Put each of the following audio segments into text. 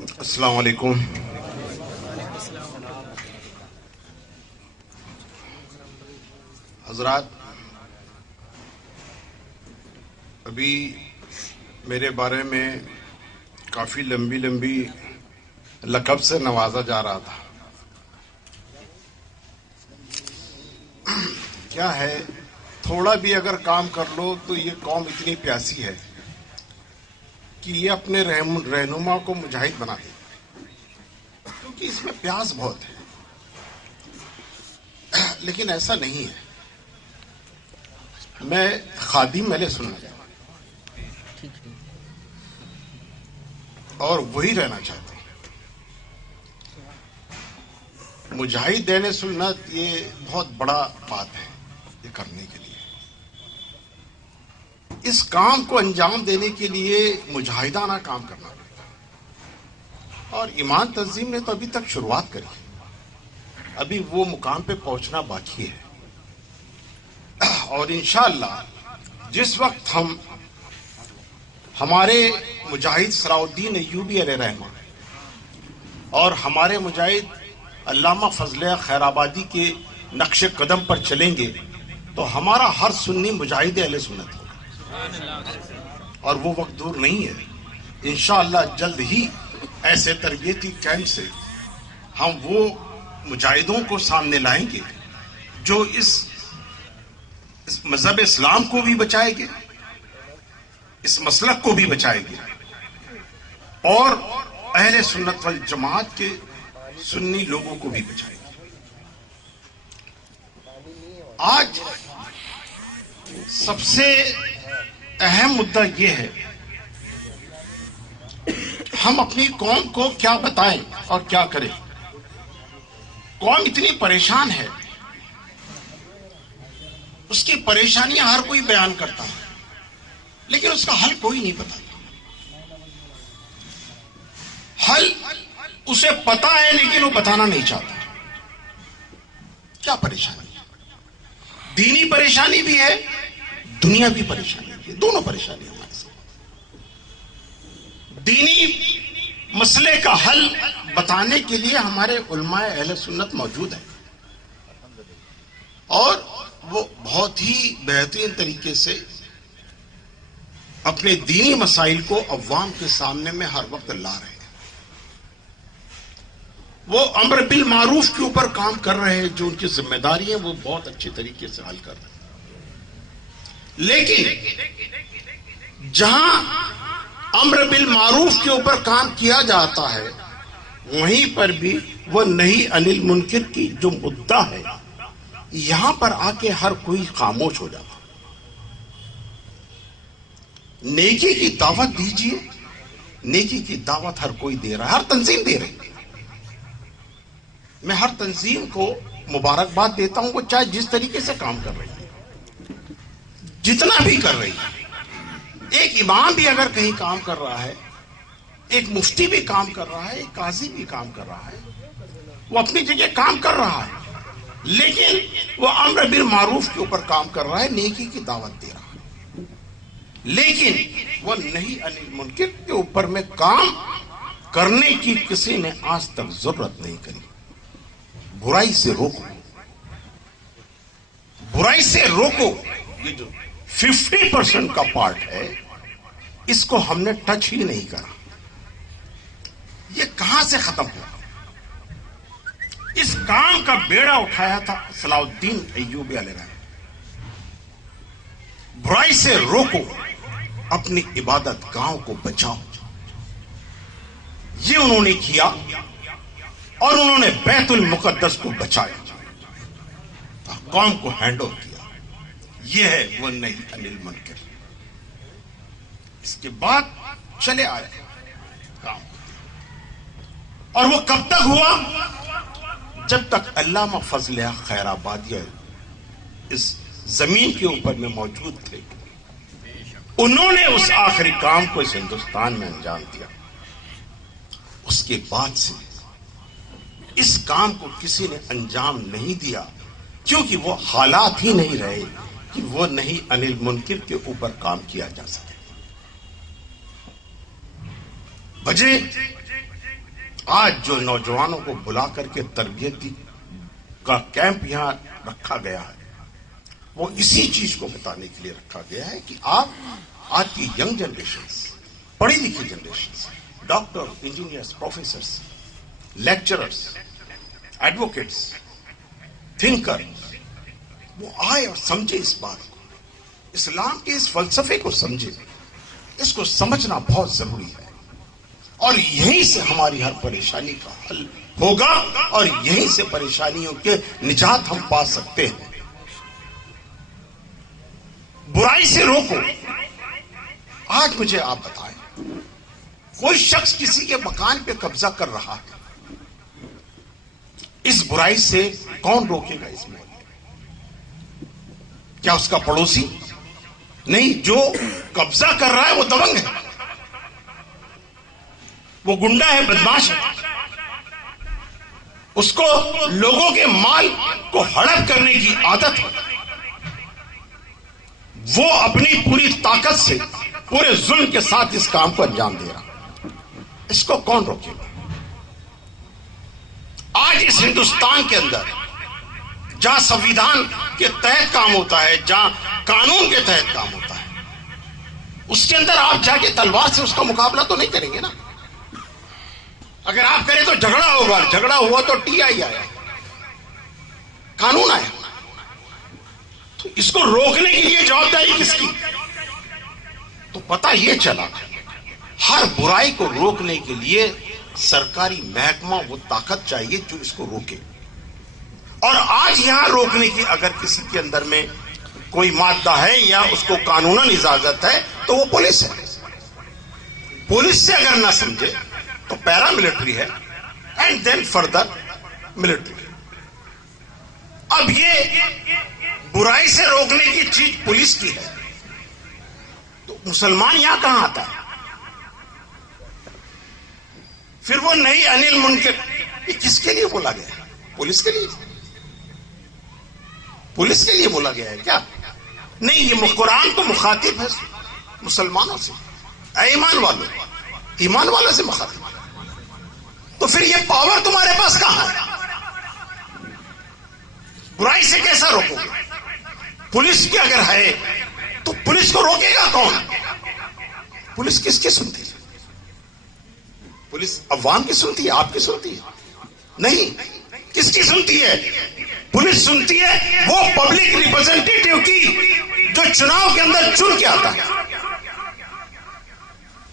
السلام علیکم. حضرات، ابھی میرے بارے میں کافی لمبی لقب سے نوازا جا رہا تھا. کیا ہے، تھوڑا بھی اگر کام کر لو تو یہ قوم اتنی پیاسی ہے کہ یہ اپنے رہنما کو مجاہد بنا دے، کیونکہ اس میں پیاس بہت ہے. لیکن ایسا نہیں ہے. میں خادم اہل سنت اور وہی رہنا چاہتا ہوں. مجاہد اہل سنت یہ بہت بڑا بات ہے یہ کرنے کے لیے. اس کام کو انجام دینے کے لیے مجاہدانہ کام کرنا پڑتا ہے. اور ایمان تنظیم نے تو ابھی تک شروعات کری، ابھی وہ مقام پہ پہنچنا باقی ہے. اور انشاءاللہ جس وقت ہمارے مجاہد صلاح الدین ایوبی علیہ رحمہ اور ہمارے مجاہد علامہ فضل خیر آبادی کے نقش قدم پر چلیں گے تو ہمارا ہر سنی مجاہد اہل سنت ہوگا. اور وہ وقت دور نہیں ہے. انشاءاللہ جلد ہی ایسے تربیتی کیمپ سے ہم وہ مجاہدوں کو سامنے لائیں گے جو اس مذہب اسلام کو بھی بچائے گے، اس مسلک کو بھی بچائے گے، اور اہل سنت والجماعت کے سنی لوگوں کو بھی بچائے گے. آج سب سے اہم مدعا یہ ہے ہم اپنی قوم کو کیا بتائیں اور کیا کریں. قوم اتنی پریشان ہے، اس کی پریشانیاں ہر کوئی بیان کرتا ہے لیکن اس کا حل کوئی نہیں بتاتا. حل اسے پتا ہے لیکن وہ بتانا نہیں چاہتا. کیا پریشانی ہے؟ دینی پریشانی بھی ہے، دنیاوی پریشانی بھی ہے. دونوں پریشانی ہمارے ساتھ. دینی مسئلے کا حل بتانے کے لیے ہمارے علماء اہل سنت موجود ہیں اور وہ بہت ہی بہترین طریقے سے اپنے دینی مسائل کو عوام کے سامنے میں ہر وقت لا رہے ہیں. وہ امر بالمعروف کے اوپر کام کر رہے ہیں، جو ان کی ذمہ داری ہے وہ بہت اچھے طریقے سے حل کر رہے ہیں. لیکن جہاں امر بالمعروف کے اوپر کام کیا جاتا ہے وہیں پر بھی وہ نہی عن المنکر کی جو مدعا ہے یہاں پر آ کے ہر کوئی خاموش ہو جاتا. نیکی کی دعوت دیجیے. نیکی کی دعوت ہر کوئی دے رہا ہے، ہر تنظیم دے رہی ہے. میں ہر تنظیم کو مبارکباد دیتا ہوں، وہ چاہے جس طریقے سے کام کر رہی ہے، جتنا بھی کر رہی ہے. ایک امام بھی اگر کہیں کام کر رہا ہے، ایک مفتی بھی کام کر رہا ہے، ایک قاضی بھی کام کر رہا ہے، وہ اپنی جگہ کام کر رہا ہے لیکن وہ امر بالمعروف کے اوپر کام کر رہا ہے، نیکی کی دعوت دے رہا ہے. لیکن وہ نہی عن المنکر کے اوپر میں کام کرنے کی کسی نے آج تک ضرورت نہیں کری. برائی سے روکو، برائی سے روکو. یہ جو 50% کا پارٹ ہے اس کو ہم نے ٹچ ہی نہیں کرا. یہ کہاں سے ختم ہوا؟ اس کام کا بیڑا اٹھایا تھا صلاح الدین ایوبی علیہ السلام. برائی سے روکو، اپنی عبادت گاہوں کو بچاؤ. یہ انہوں نے کیا اور انہوں نے بیت المقدس کو بچایا، قوم کو ہینڈ اوور کیا. یہ ہے وہ نہی عن المنکر. اس کے بعد چلے آئے کام. اور وہ کب تک ہوا؟ جب تک علامہ فضل خیر آبادی اس زمین کے اوپر میں موجود تھے انہوں نے اس آخری کام کو اس ہندوستان میں انجام دیا. اس کے بعد سے اس کام کو کسی نے انجام نہیں دیا کیونکہ وہ حالات ہی نہیں رہے کہ وہ نہی عن المنکر کے اوپر کام کیا جا سکے. وجہ آج جو نوجوانوں کو بلا کر کے تربیتی کا کیمپ یہاں رکھا گیا ہے وہ اسی چیز کو بتانے کے لیے رکھا گیا ہے کہ آپ آج کی ینگ جنریشن، پڑھی لکھی generation, doctor, engineers, professors, lecturers, advocates, thinker, وہ آئے اور سمجھے اس بات کو، اسلام کے اس فلسفے کو سمجھے. اس کو سمجھنا بہت ضروری ہے اور یہیں سے ہماری ہر پریشانی کا حل ہوگا اور یہیں سے پریشانیوں کے نجات ہم پا سکتے ہیں. برائی سے روکو. آج مجھے آپ بتائیں، کوئی شخص کسی کے مکان پہ قبضہ کر رہا ہے، اس برائی سے کون روکے گا اس میں؟ کیا اس کا پڑوسی؟ نہیں، جو قبضہ کر رہا ہے وہ دبنگ ہے، وہ گنڈا ہے، بدماش ہے. اس کو لوگوں کے مال کو ہڑپ کرنے کی عادت ہے. وہ اپنی پوری طاقت سے پورے ظلم کے ساتھ اس کام کو انجام دے رہا. اس کو کون روکے گا؟ آج اس ہندوستان کے اندر جہاں سنویدھان کے تحت کام ہوتا ہے، جہاں قانون کے تحت کام ہوتا ہے، اس کے اندر آپ جا کے تلوار سے اس کا مقابلہ تو نہیں کریں گے نا. اگر آپ کریں تو جھگڑا ہوگا، جھگڑا ہوا تو ٹی آئی آیا، قانون آیا. تو اس کو روکنے کے لیے جوابداری کس کی؟ تو پتہ یہ چلا ہر برائی کو روکنے کے لیے سرکاری محکمہ وہ طاقت چاہیے جو اس کو روکے. اور آج یہاں روکنے کی اگر کسی کے اندر میں کوئی مادہ ہے یا اس کو قانوناً اجازت ہے تو وہ پولیس ہے. پولیس سے اگر نہ سمجھے تو پیرا ملٹری ہے، اینڈ دین فردر ملٹری. اب یہ برائی سے روکنے کی چیز پولیس کی ہے تو مسلمان یہاں کہاں آتا ہے؟ پھر وہ نئی انل منکر یہ کس کے لیے بولا گیا ہے؟ پولیس کے لیے؟ پولیس کے لیے بولا گیا ہے کیا؟ نہیں، یہ قرآن تو مخاطب ہے مسلمانوں سے، اے ایمان والوں، ایمان والوں سے مخاطب. تو پھر یہ پاور تمہارے پاس کہاں ہے؟ برائی سے کیسا روکو گے؟ پولیس کی اگر ہے تو پولیس کو روکے گا کون؟ پولیس کس کی سنتی ہے؟ پولیس عوام کی سنتی ہے؟ آپ کی سنتی ہے؟ نہیں. کس کی سنتی ہے؟ پولیس سنتی ہے وہ پبلک ریپرزینٹیٹیو کی جو چناؤ کے اندر چن کے آتا ہے.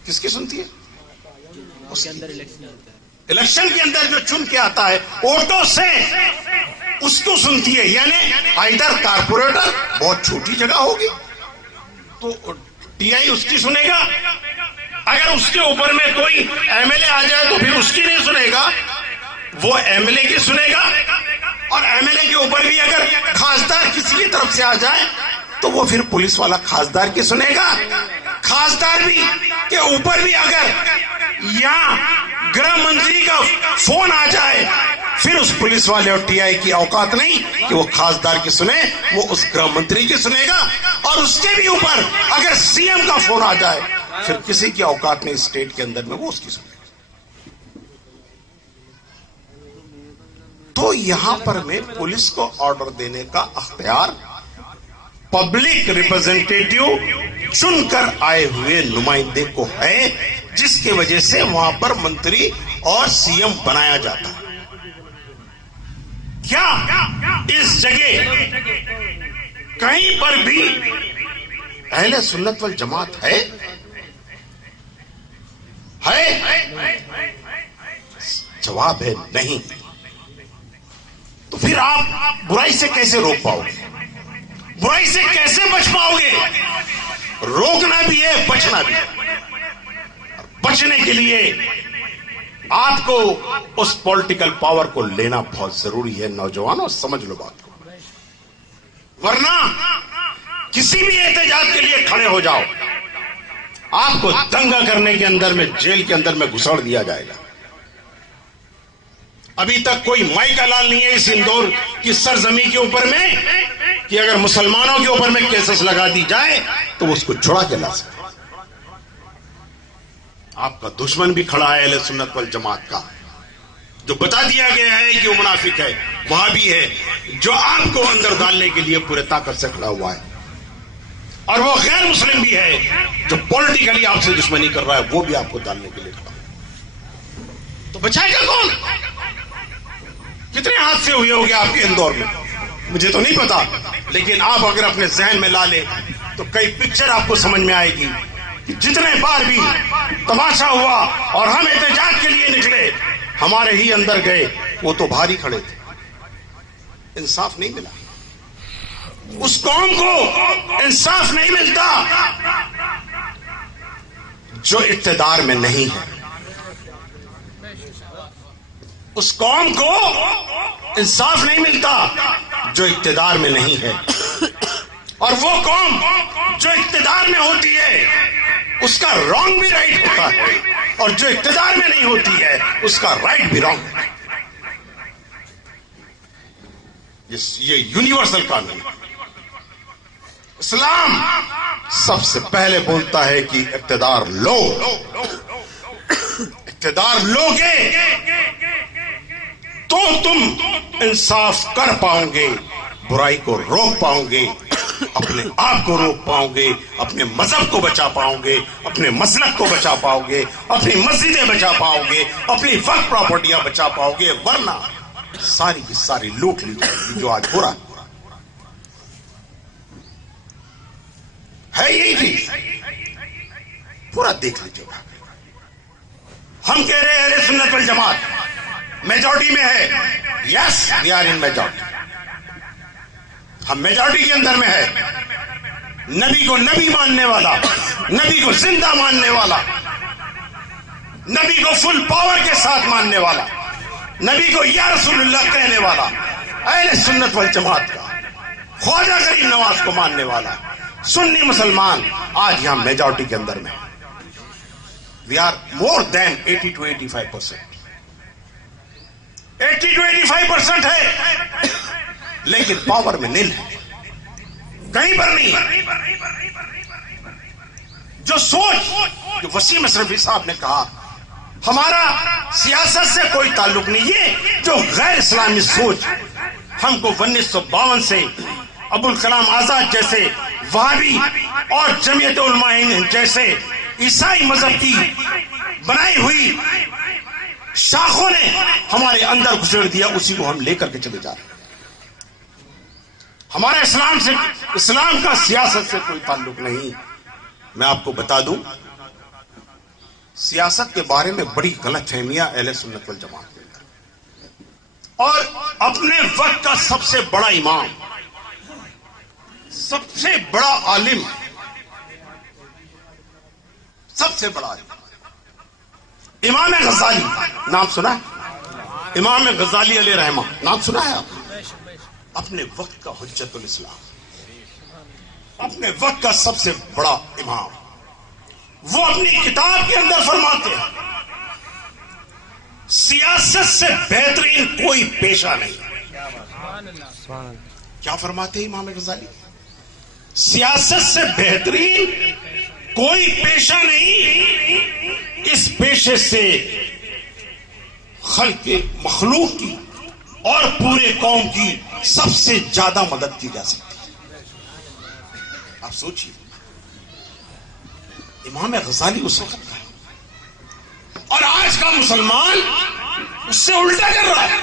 کس کی سنتی ہے؟ اس کے اندر الیکشن کے اندر جو چن کے آتا ہے ووٹوں سے، اس کو سنتی ہے. یعنی ادھر کارپوریٹر بہت چھوٹی جگہ ہوگی تو ٹی آئی اس کی سنے گا، اگر اس کے اوپر میں کوئی ایم ایل اے آ جائے تو پھر اس کی نہیں سنے گا، وہ ایم ایل اے کی سنے گا. اور ایم ایل اے کے اوپر بھی اگر خاصدار کسی کی طرف سے آ جائے تو وہ پھر پولیس والا خاصدار کی سنے گا. خاصدار بھی کے اوپر بھی اگر یہاں گرہ منتری کا فون آ جائے پھر اس پولیس والے اور ٹی آئی کی اوقات نہیں کہ وہ خاصدار کی سنے، وہ اس گرہ منتری کی سنے گا. اور اس کے بھی اوپر اگر سی ایم کا فون آ جائے پھر کسی کی اوقات نہیں اسٹیٹ کے اندر میں وہ اس کی سنے گا. تو یہاں پر میں پولیس کو آرڈر دینے کا اختیار پبلک ریپرزینٹیٹیو چن کر آئے ہوئے نمائندے کو ہے، جس کی وجہ سے وہاں پر منتری اور سی ایم بنایا جاتا ہے. کیا اس جگہ کہیں پر بھی اہل سنت والجماعت ہے؟ جواب ہے نہیں. تو پھر آپ برائی سے کیسے روک پاؤ گے؟ برائی سے کیسے بچ پاؤ گے؟ روکنا بھی ہے، بچنا بھی ہے. بچنے کے لیے آپ کو اس پولیٹیکل پاور کو لینا بہت ضروری ہے. نوجوانوں سمجھ لو بات کو، ورنہ کسی بھی احتجاج کے لیے کھڑے ہو جاؤ، آپ کو دنگا کرنے کے اندر میں جیل کے اندر میں گھسڑ دیا جائے گا. ابھی تک کوئی مائی کا لال نہیں ہے اس اندور کی سرزمین کے اوپر میں کہ اگر مسلمانوں کے اوپر میں کیسز لگا دی جائے تو وہ اس کو چھڑا کے لا سکتے. آپ کا دشمن بھی کھڑا ہے اہل سنت والجماعت کا، جو بتا دیا گیا ہے کہ وہ منافق ہے، وہاں بھی ہے جو آپ کو اندر ڈالنے کے لیے پورے طاقت سے کھڑا ہوا ہے، اور وہ غیر مسلم بھی ہے جو پولیٹیکلی آپ سے دشمنی کر رہا ہے، وہ بھی آپ کو ڈالنے کے لیے کھڑا ہے۔ تو بچائے گا کون؟ کتنے حادثے ہوئے ہوں گے آپ کے ان دور میں، مجھے تو نہیں پتا، لیکن آپ اگر اپنے ذہن میں لا لیں تو کئی پکچر آپ کو سمجھ میں آئے گی کہ جتنے بار بھی تماشا ہوا اور ہم احتجاج کے لیے نکلے، ہمارے ہی اندر گئے، وہ تو بھاری کھڑے تھے، انصاف نہیں ملا، اس قوم کو انصاف نہیں ملتا جو اقتدار میں نہیں ہے، اس قوم کو انصاف نہیں ملتا جو اقتدار میں نہیں ہے، اور وہ قوم جو اقتدار میں ہوتی ہے اس کا رانگ بھی رائٹ ہوتا ہے، اور جو اقتدار میں نہیں ہوتی ہے اس کا رائٹ بھی رانگ ہوتا ہے۔ یہ یونیورسل قانون ہے۔ اسلام سب سے پہلے بولتا ہے کہ اقتدار لو، اقتدار لوگے تو تم انصاف کر پاؤ گے، برائی کو روک پاؤ گے، اپنے آپ کو روک پاؤ گے، اپنے مذہب کو بچا پاؤ گے، اپنے مسلک کو بچا پاؤ گے، اپنی مسجدیں بچا پاؤ گے، اپنی وقف پراپرٹیاں بچا پاؤ گے، ورنہ ساری کی ساری لوٹ لی جائے گی جو آج ہو رہا ہے۔ یہی چیز پورا دیکھ لیجیے گا۔ ہم کہہ رہے ہیں اہل سنت والجماعت میجورٹی میں ہے، یس وی آر ان میجورٹی، ہم میجورٹی کے اندر میں ہے، نبی کو نبی ماننے والا، نبی کو زندہ ماننے والا، نبی کو فل پاور کے ساتھ ماننے والا، نبی کو یا رسول اللہ کہنے والا، اہل سنت والجماعت کا خواجہ غریب نواز کو ماننے والا سنی مسلمان آج یہاں میجورٹی کے اندر میں، we are more than 80 to 85%، 80 to 85% ہے، لیکن پاور میں نل ہے، کہیں پر نہیں ہے۔ جو سوچ جو وسیم اشرفی صاحب نے کہا ہمارا سیاست سے کوئی تعلق نہیں، یہ جو غیر اسلامی سوچ ہم کو 1952 سے ابوالکلام آزاد جیسے وہابی اور جمعیت علماء ہند جیسے عیسائی مذہب کی بنائی ہوئی شاخوں نے ہمارے اندر گھسیڑ دیا، اسی کو ہم لے کر کے چلے جا رہے ہیں۔ ہمارا اسلام کا سیاست سے کوئی تعلق نہیں۔ میں آپ کو بتا دوں، سیاست کے بارے میں بڑی غلط فہمیاں اہل سنت والجماعت کے اندر، اور اپنے وقت کا سب سے بڑا امام، سب سے بڑا عالم، سب سے بڑا عالم امام غزالی نام سنا ہے؟ امام غزالی علیہ رحمہ نام سنا ہے آپ؟ اپنے وقت کا حجت الاسلام، اپنے وقت کا سب سے بڑا امام، وہ اپنی کتاب کے اندر فرماتے ہیں سیاست سے بہترین کوئی پیشہ نہیں۔ کیا فرماتے ہیں امام غزالی؟ سیاست سے بہترین کوئی پیشہ نہیں، اس پیشے سے خلق مخلوق کی اور پورے قوم کی سب سے زیادہ مدد کی جا سکتی ہے۔ آپ سوچئے، امام غزالی اس وقت کا، اور آج کا مسلمان اس سے الٹا کر رہا ہے۔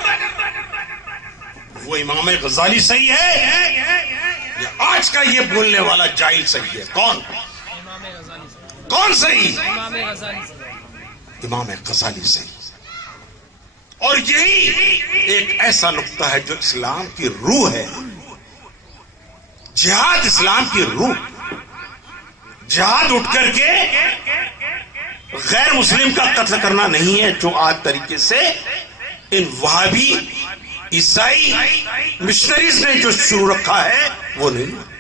وہ امام غزالی صحیح ہے یا آج کا یہ بولنے والا جاہل صحیح ہے؟ کون صحیح؟ امام غزالی صحیح۔ اور یہی ایک ایسا نقطہ ہے جو اسلام کی روح ہے، جہاد اسلام کی روح۔ جہاد اٹھ کر کے غیر مسلم کا قتل کرنا نہیں ہے، جو آج طریقے سے ان وہابی عیسائی مشنریز نے جو شروع رکھا ہے وہ نہیں۔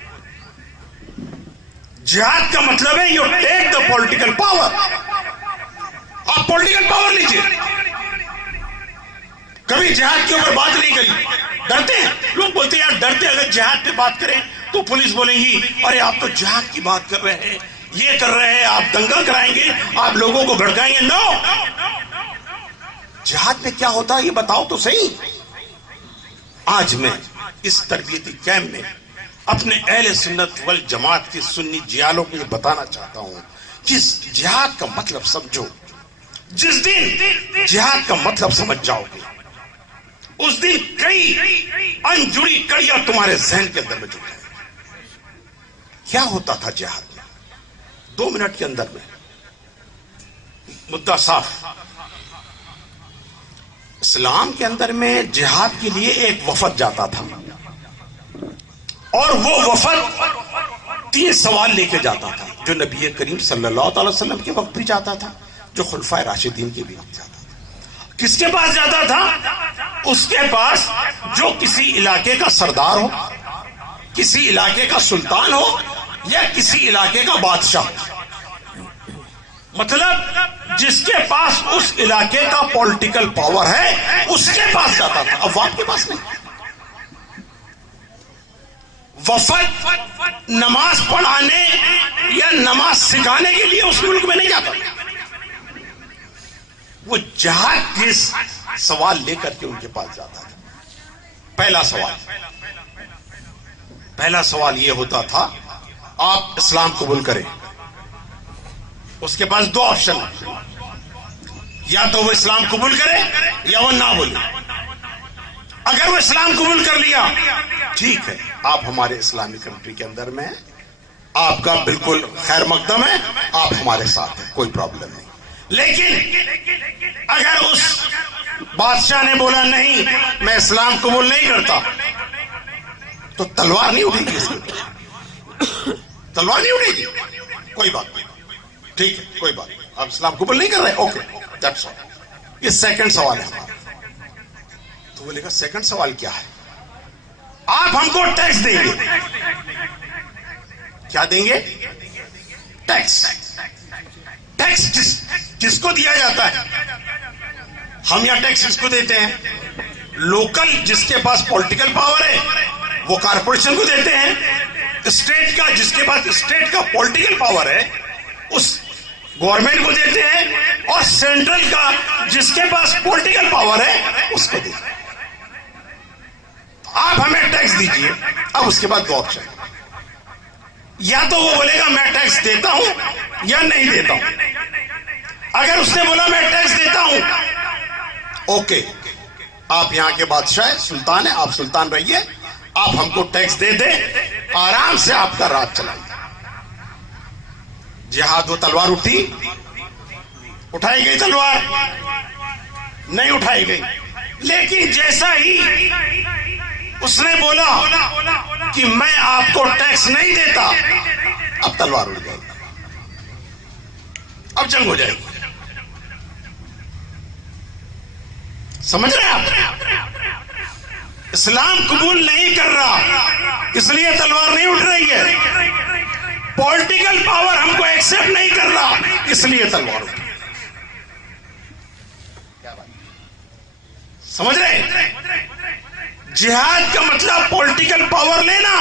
جہاد کا مطلب ہے you take the political power, آپ پولیٹیکل پاور لیجیے۔ کبھی جہاد کے اوپر بات نہیں کری، ڈرتے ہیں لوگ، بولتے ہیں یار ڈرتے، اگر جہاد پہ بات کریں تو پولیس بولے گی ارے آپ تو جہاد کی بات کر رہے ہیں، یہ کر رہے ہیں، آپ دنگا کرائیں گے، آپ لوگوں کو بھڑکائیں گے۔ نو، جہاد میں کیا ہوتا ہے یہ بتاؤ تو صحیح. آج میں اس تربیتی کیمپ میں اپنے اہل سنت والجماعت کے سنی جیالوں کو یہ بتانا چاہتا ہوں کہ جہاد کا مطلب سمجھو. جس دن جہاد کا مطلب سمجھ جاؤ گے اس دن کئی انجڑی کڑیاں تمہارے ذہن کے اندر میں جڑ جائیں. کیا ہوتا تھا جہاد میں؟ 2 منٹ کے اندر میں مدعا صاف. اسلام کے اندر میں جہاد کے لیے ایک وفد جاتا تھا اور وہ وفد 3 سوال لے کے جاتا تھا جو نبی کریم صلی اللہ تعالی وسلم کے وقت بھی جاتا تھا, جو خلفائے راشدین کے بھی وقت جاتا تھا. کس کے پاس جاتا تھا؟ اس کے پاس جو کسی علاقے کا سردار ہو, کسی علاقے کا سلطان ہو یا کسی علاقے کا بادشاہ. مطلب جس کے پاس اس علاقے کا پولیٹیکل پاور ہے اس کے پاس جاتا تھا, عوام کے پاس نہیں. وفد نماز پڑھانے یا نماز سکھانے کے لیے اس ملک میں نہیں جاتا. وہ جہاد کے سوال لے کر کے ان کے پاس جاتا تھا. پہلا سوال یہ ہوتا تھا آپ اسلام قبول کریں. اس کے پاس 2 آپشن ہیں, یا تو وہ اسلام قبول کرے یا وہ نہ بولے. اگر وہ اسلام قبول کر لیا ٹھیک ہے, آپ ہمارے اسلامی کنٹری کے اندر میں آپ کا بالکل خیر مقدم ہے, آپ ہمارے ساتھ ہیں, کوئی پرابلم نہیں. لیکن اگر اس بادشاہ نے بولا نہیں میں اسلام قبول نہیں کرتا تو تلوار نہیں اٹھے گی. تلوار نہیں اٹھے گی, کوئی بات نہیں, ٹھیک ہے کوئی بات نہیں, آپ اسلام قبول نہیں کر رہے, اوکے دیٹس آل. یہ سیکنڈ سوال ہے ہمارا. تو وہ لکھا سیکنڈ سوال کیا ہے؟ آپ ہم کو ٹیکس دیں گے. کیا دیں گے؟ ٹیکس. ٹیکس کس کو دیا جاتا ہے؟ ہم یہاں ٹیکس کس کو دیتے ہیں؟ لوکل جس کے پاس پولیٹیکل پاور ہے وہ کارپوریشن کو دیتے ہیں. اسٹیٹ کا جس کے پاس اسٹیٹ کا پولیٹیکل پاور ہے اس گورنمنٹ کو دیتے ہیں, اور سینٹرل کا جس کے پاس پولیٹیکل پاور ہے اس کو دیتے ہیں. آپ ہمیں ٹیکس دیجئے. اب اس کے بعد 2 آپشن, یا تو وہ بولے گا میں ٹیکس دیتا ہوں یا نہیں دیتا ہوں. اگر اس نے بولا میں ٹیکس دیتا ہوں, اوکے آپ یہاں کے بادشاہ ہیں, سلطان ہیں, آپ سلطان رہیے, آپ ہم کو ٹیکس دے دیں, آرام سے آپ کا راج چلائیے. جہاد وہ تلوار اٹھائی گئی تلوار نہیں اٹھائی گئی. لیکن جیسا ہی اس نے بولا کہ میں آپ کو ٹیکس نہیں دیتا, اب تلوار اٹھ جائے گی, اب جنگ ہو جائے گی. سمجھ رہے ہیں آپ؟ اسلام قبول نہیں کر رہا اس لیے تلوار نہیں اٹھ رہی ہے. پولیٹیکل پاور ہم کو ایکسپٹ نہیں کر رہا اس لیے تلوار اٹھ رہی. سمجھ رہے؟ جہاد کا مطلب پولیٹیکل پاور لینا.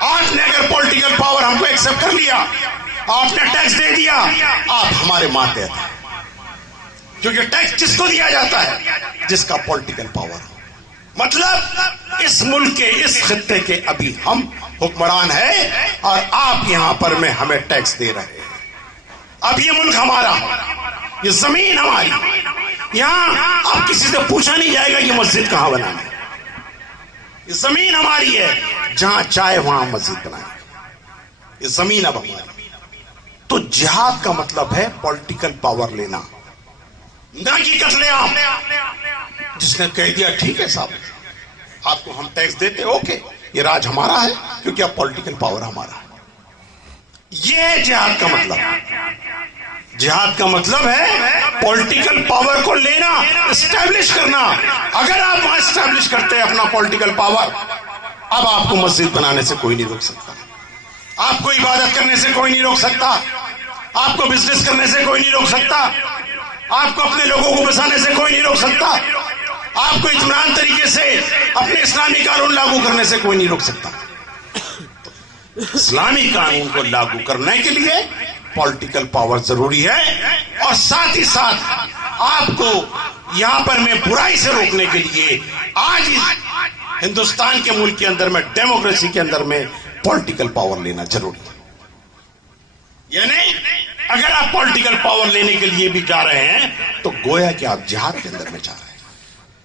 آپ نے اگر پولیٹیکل پاور ہم کو ایکسپٹ کر لیا, آپ نے ٹیکس دے دیا, آپ ہمارے ماتحت ہیں. کیونکہ ٹیکس کس کو دیا جاتا ہے؟ جس کا پولیٹیکل پاور ہو. مطلب اس ملک کے اس خطے کے ابھی ہم حکمران ہیں اور آپ یہاں پر میں ہمیں ٹیکس دے رہے ہیں. اب یہ ملک ہمارا, یہ زمین ہماری, یہاں اب کسی سے پوچھا نہیں جائے گا یہ مسجد کہاں بنانا ہے. یہ زمین ہماری ہے, جہاں چاہے وہاں مسجد بنائیں. یہ زمین اب ہماری. تو جہاد کا مطلب ہے پولیٹیکل پاور لینا, نہ کہ قتل عام. جس نے کہہ دیا ٹھیک ہے صاحب آپ کو ہم ٹیکس دیتے, اوکے یہ راج ہمارا ہے کیونکہ اب پولیٹیکل پاور ہمارا ہے. یہ ہے جہاد کا مطلب. جہاد کا مطلب ہے پولیٹیکل پاور کو لینا, اسٹیبلش کرنا. اگر آپ وہاں اسٹیبلش کرتے ہیں اپنا پولیٹیکل پاور, اب آپ کو مسجد بنانے سے کوئی نہیں روک سکتا, آپ کو عبادت کرنے سے کوئی نہیں روک سکتا, آپ کو بزنس کرنے سے کوئی نہیں روک سکتا, آپ کو اپنے لوگوں کو بسانے سے کوئی نہیں روک سکتا, آپ کو اطمینان طریقے سے اپنے اسلامی قانون لاگو کرنے سے کوئی نہیں روک سکتا. اسلامی قانون کو لاگو کرنے کے لیے پولیٹیکل پاور ضروری ہے, اور ساتھ ہی ساتھ آپ کو یہاں پر میں برائی سے روکنے کے لیے آج ہندوستان کے ملک کے اندر میں ڈیموکریسی کے اندر میں پولیٹیکل پاور لینا ضروری ہے. یعنی اگر آپ پولیٹیکل پاور لینے کے لیے بھی جا رہے ہیں تو گویا کہ آپ جہاد کے اندر میں جا رہے ہیں,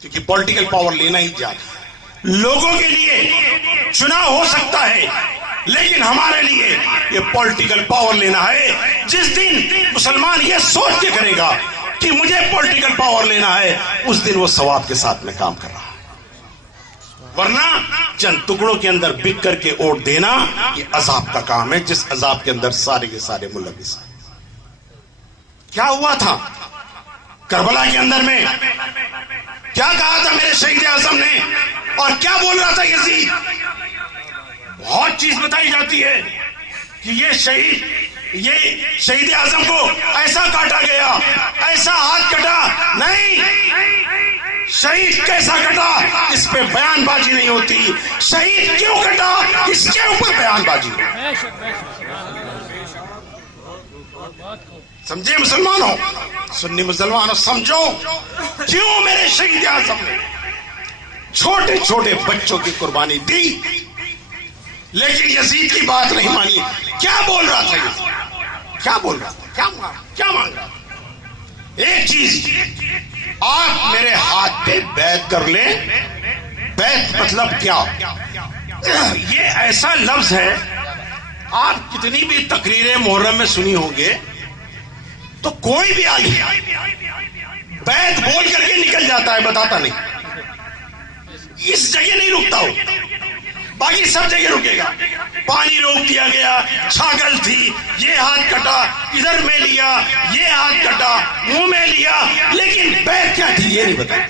کیونکہ پولیٹیکل پاور لینا ہی جہاد ہے. لوگوں کے لیے چناؤ ہو سکتا ہے, لیکن ہمارے لیے یہ پولیٹیکل پاور لینا ہے. جس دن مسلمان یہ سوچ کے کرے گا کہ مجھے پولیٹیکل پاور لینا ہے, اس دن وہ ثواب کے ساتھ میں کام کر رہا ہے. ورنہ چند ٹکڑوں کے اندر بک کر کے ووٹ دینا یہ عذاب کا کام ہے, جس عذاب کے اندر سارے کے سارے ملوث ہیں. کیا ہوا تھا کربلا کے اندر میں؟ کیا کہا تھا میرے شہید اعظم نے, اور کیا بول رہا تھا یزید؟ بہت چیز بتائی جاتی ہے کہ یہ شہید اعظم کو ایسا کاٹا گیا, ایسا ہاتھ کٹا. نہیں, شہید کیسا کٹا اس پہ بیان بازی نہیں ہوتی. شہید کیوں کٹا اس کے اوپر بیان بازی. سمجھے مسلمانوں, سنی مسلمانوں سمجھو کیوں میرے شہید اعظم نے چھوٹے چھوٹے بچوں کی قربانی دی, لیکن یزید کی بات نہیں مانی. کیا بول رہا تھا یزید؟ کیا بول رہا تھا؟ کیا مانگ رہا تھا؟ ایک چیز, آپ میرے ہاتھ پہ بیعت کر لیں. بیعت مطلب کیا؟ یہ ایسا لفظ ہے, آپ کتنی بھی تقریریں محرم میں سنی ہوں گے تو کوئی بھی عالم بیعت بول کر کے نکل جاتا ہے, بتاتا نہیں. اس جگہ نہیں رکتا ہو, باقی سب جگہ رکے گا. پانی روک دیا گیا, چھاگل تھی, یہ ہاتھ کٹا, ادھر میں لیا, یہ ہاتھ کٹا, منہ میں لیا, لیکن بیعت کیا تھی یہ نہیں بتایا.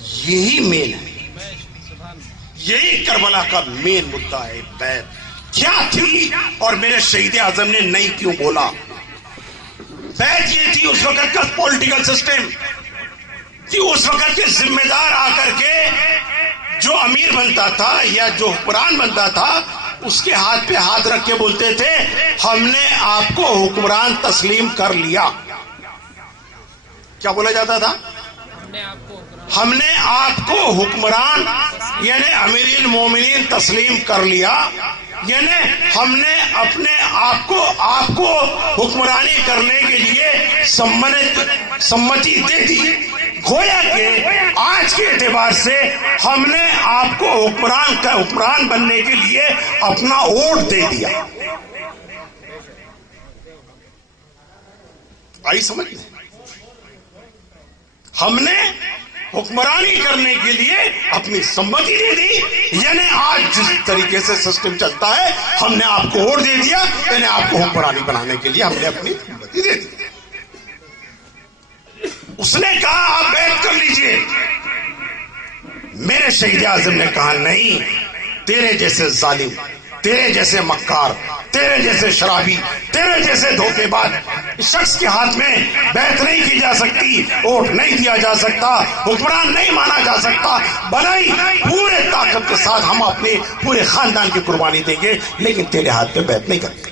یہی مین ہے, یہی کربلا کا مین مدعا ہے. بیعت کیا تھی اور میرے شہید اعظم نے نہیں کیوں بولا؟ بیعت یہ تھی اس وقت کا پولیٹیکل سسٹم کہ اس وقت کے ذمہ دار آ کر کے جو امیر بنتا تھا یا جو حکمران بنتا تھا اس کے ہاتھ پہ ہاتھ رکھ کے بولتے تھے ہم نے آپ کو حکمران تسلیم کر لیا. کیا بولا جاتا تھا؟ ہم نے آپ کو حکمران یعنی امیر المومنین تسلیم کر لیا, یعنی ہم نے اپنے آپ کو حکمرانی کرنے کے لیے سمتی دے دی. گویا کہ آج کے اعتبار سے ہم نے آپ کو حکمران بننے کے لیے اپنا ووٹ دے دیا. آئی سمجھ میں؟ ہم نے حکمرانی کرنے کے لیے اپنی سمتی دے دی, یعنی آج جس طریقے سے سسٹم چلتا ہے ہم نے آپ کو ووٹ دے دیا, یعنی آپ کو حکمرانی بنانے کے لیے ہم نے اپنی سمتی دے دی. اس نے کہا آپ بیعت کر لیجئے. میرے شہید اعظم نے کہا نہیں, تیرے جیسے ظالم, تیرے جیسے مکار, تیرے جیسے شرابی, تیرے جیسے دھوکے باز شخص کے ہاتھ میں بیعت نہیں کی جا سکتی, ووٹ نہیں دیا جا سکتا, حکمران نہیں مانا جا سکتا. بنائی پورے طاقت کے ساتھ ہم اپنے پورے خاندان کی قربانی دیں گے, لیکن تیرے ہاتھ پہ بیعت نہیں کریں گے.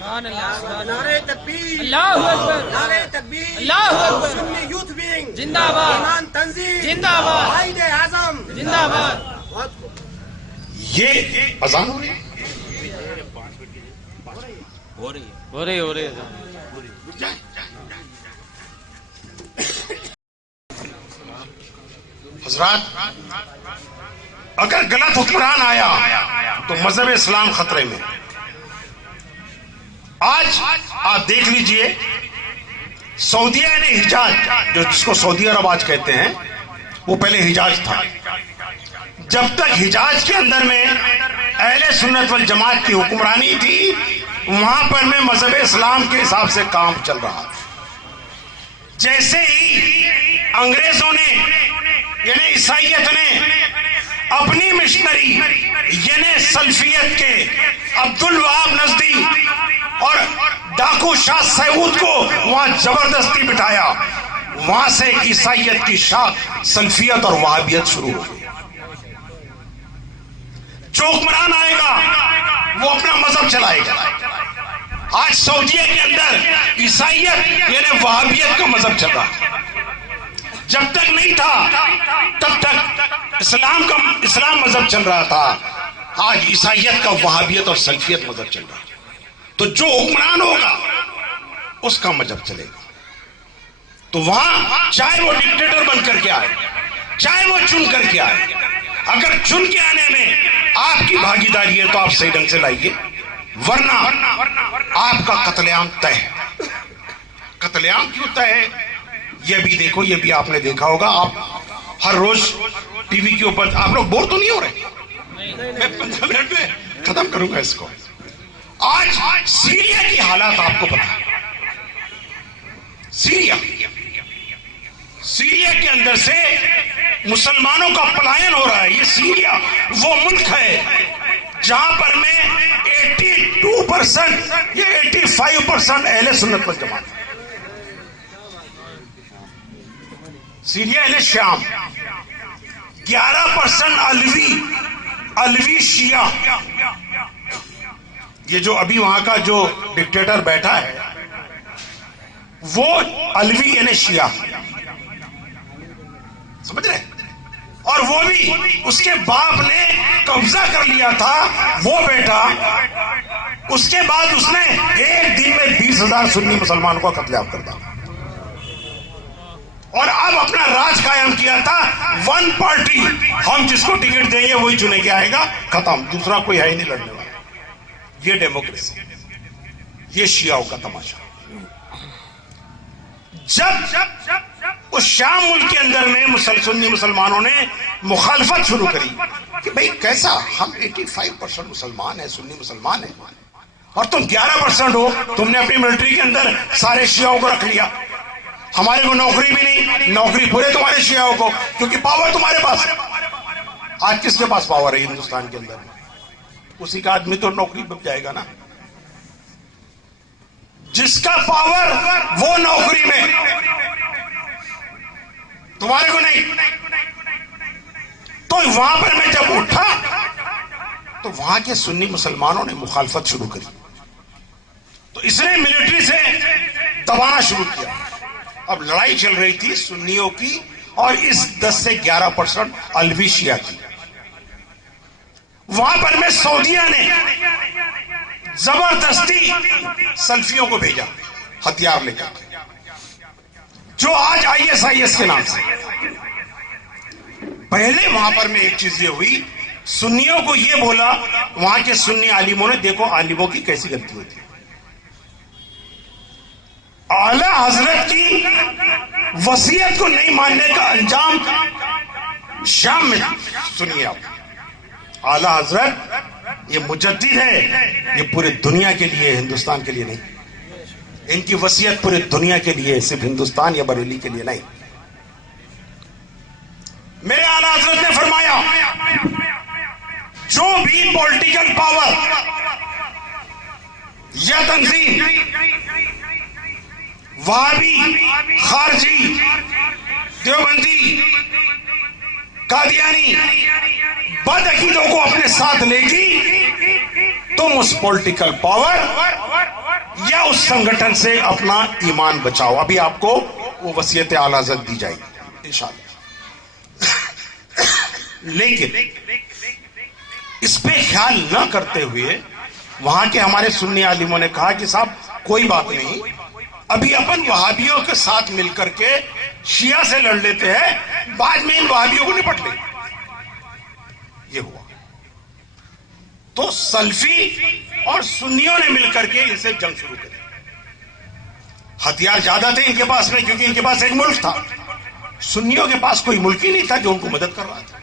نعرہ تکبیر, اللہ اکبر, نعرہ تکبیر, اللہ اکبر, سنی یوتھ ونگ زندہ باد, ایمان تنظیم زندہ باد, قائد اعظم زندہ باد. یہ اذان ہو رہی ہے, ہو رہی حضرات اگر غلط حکمران آیا تو مذہب اسلام خطرے میں. آج آپ دیکھ لیجئے سعودیہ نے حجاز, جو جس کو سعودی عرب آج کہتے ہیں, وہ پہلے حجاز تھا. جب تک حجاز کے اندر میں اہل سنت والجماعت کی حکمرانی تھی وہاں پر میں مذہب اسلام کے حساب سے کام چل رہا تھا. جیسے ہی انگریزوں نے یعنی عیسائیت نے اپنی مشنری یعنی سلفیت کے عبدالوہاب نجدی اور ڈاکو شاہ سعود کو وہاں زبردستی بٹھایا, وہاں سے عیسائیت کی شاخ سلفیت اور وہابیت شروع ہو گئی. جو حکمران آئے گا وہ اپنا مذہب چلائے گا. آج سعودیہ کے اندر عیسائیت یعنی وہابیت کا مذہب چل رہا ہے. جب تک نہیں تھا تب تک اسلام مذہب چل رہا تھا. آج عیسائیت کا وہابیت اور سلفیت مذہب چل رہا ہے. تو جو حکمران ہوگا اس کا مذہب چلے گا. تو وہاں چاہے وہ ڈکٹیٹر بن کر کے آئے, چاہے وہ چن کر کے آئے, اگر چن کے آنے میں آپ کی بھاگیداری ہے تو آپ صحیح ڈھنگ سے لائیے, ورنہ آپ کا قتل عام طے ہے. قتل عام کیوں طے ہے یہ بھی دیکھو, یہ بھی آپ نے دیکھا ہوگا. آپ ہر روز ٹی وی کے اوپر آپ لوگ بور تو نہیں ہو رہے؟ میں 15 منٹ میں ختم کروں گا اس کو. آج سیریا کی حالات آپ کو پتا ہے. سیریا کے اندر سے مسلمانوں کا پلائن ہو رہا ہے. یہ سیریا وہ ملک ہے جہاں پر میں 82% یا 85% اہل سنت والجماعت. سیریا اہل شام, 11% علوی شیعہ. یہ جو ابھی وہاں کا جو ڈکٹیٹر بیٹھا ہے وہ علوی یعنی شیعہ, سمجھ رہے؟ اور وہ بھی اس کے باپ نے قبضہ کر لیا تھا وہ بیٹا, اس کے بعد اس نے ایک دن میں 20,000 سنی مسلمان کو قتل عام کر دیا. اور اب اپنا راج قائم کیا تھا, ون پارٹی, ہم جس کو ٹکٹ دیں گے وہی چنے کے آئے گا, ختم, دوسرا کوئی ہے ہی نہیں لڑنے والا. یہ ڈیموکریسی, یہ شیعوں کا تماشا. جب اس شام ملک کے اندر میں سنی مسلمانوں نے مخالفت شروع کری کہ بھئی کیسا, ہم 85% مسلمان ہیں, سنی مسلمان ہیں, اور تم 11% ہو, تم نے اپنی ملٹری کے اندر سارے شیعوں کو رکھ لیا, ہمارے کو نوکری بھی نہیں, نوکری پورے تمہارے شیعوں کو, کیونکہ پاور تمہارے پاس. آج کس کے پاس پاور ہے ہندوستان کے اندر؟ اسی کا آدمی تو نوکری پہ جائے گا نا, جس کا پاور وہ نوکری میں, تمہارے کو نہیں. تو وہاں پر میں جب اٹھا تو وہاں کے سنی مسلمانوں نے مخالفت شروع کری, تو اس نے ملٹری سے دبانا شروع کیا. اب لڑائی چل رہی تھی سنیوں کی اور اس 10 سے 11% علوی شیعہ کی. وہاں پر میں سعودیہ نے زبردستی سلفیوں کو بھیجا ہتھیار لے کر, جو آج ISIS کے نام سے. پہلے وہاں پر میں ایک چیز یہ ہوئی, سنیوں کو یہ بولا وہاں کے سنی عالموں نے, دیکھو عالموں کی کیسی غلطی ہوتی ہے. اعلی حضرت کی وصیت کو نہیں ماننے کا انجام شام میں سنیے آپ. اعلی حضرت یہ مجدد ہے, یہ پورے دنیا کے لیے, ہندوستان کے لیے نہیں. ان کی وصیت پورے دنیا کے لیے, صرف ہندوستان یا بریلی کے لیے نہیں. میرے اعلی حضرت نے فرمایا جو بھی پولیٹیکل پاور یا تنظیم وہابی, خارجی, دیوبندی, قادیانی, بد عقیدوں کو اپنے ساتھ لے گی, تم اس پولیٹیکل پاور یا اس سنگٹھن سے اپنا ایمان بچاؤ. ابھی آپ کو وہ وصیت اعلی حضرت دی جائے گی انشاءاللہ. لیکن اس پہ خیال نہ کرتے ہوئے وہاں کے ہمارے سنی عالموں نے کہا کہ صاحب کوئی بات نہیں, ابھی اپن وہابیوں کے ساتھ مل کر کے شیعہ سے لڑ لیتے ہیں, بعد میں ان وہابیوں کو نپٹ لیں گے. یہ ہوا تو سلفی اور سنیوں نے مل کر کے ان سے جنگ شروع کری. ہتھیار زیادہ تھے ان کے پاس میں, کیونکہ ان کے پاس ایک ملک تھا. سنیوں کے پاس کوئی ملک ہی نہیں تھا جو ان کو مدد کر رہا تھا.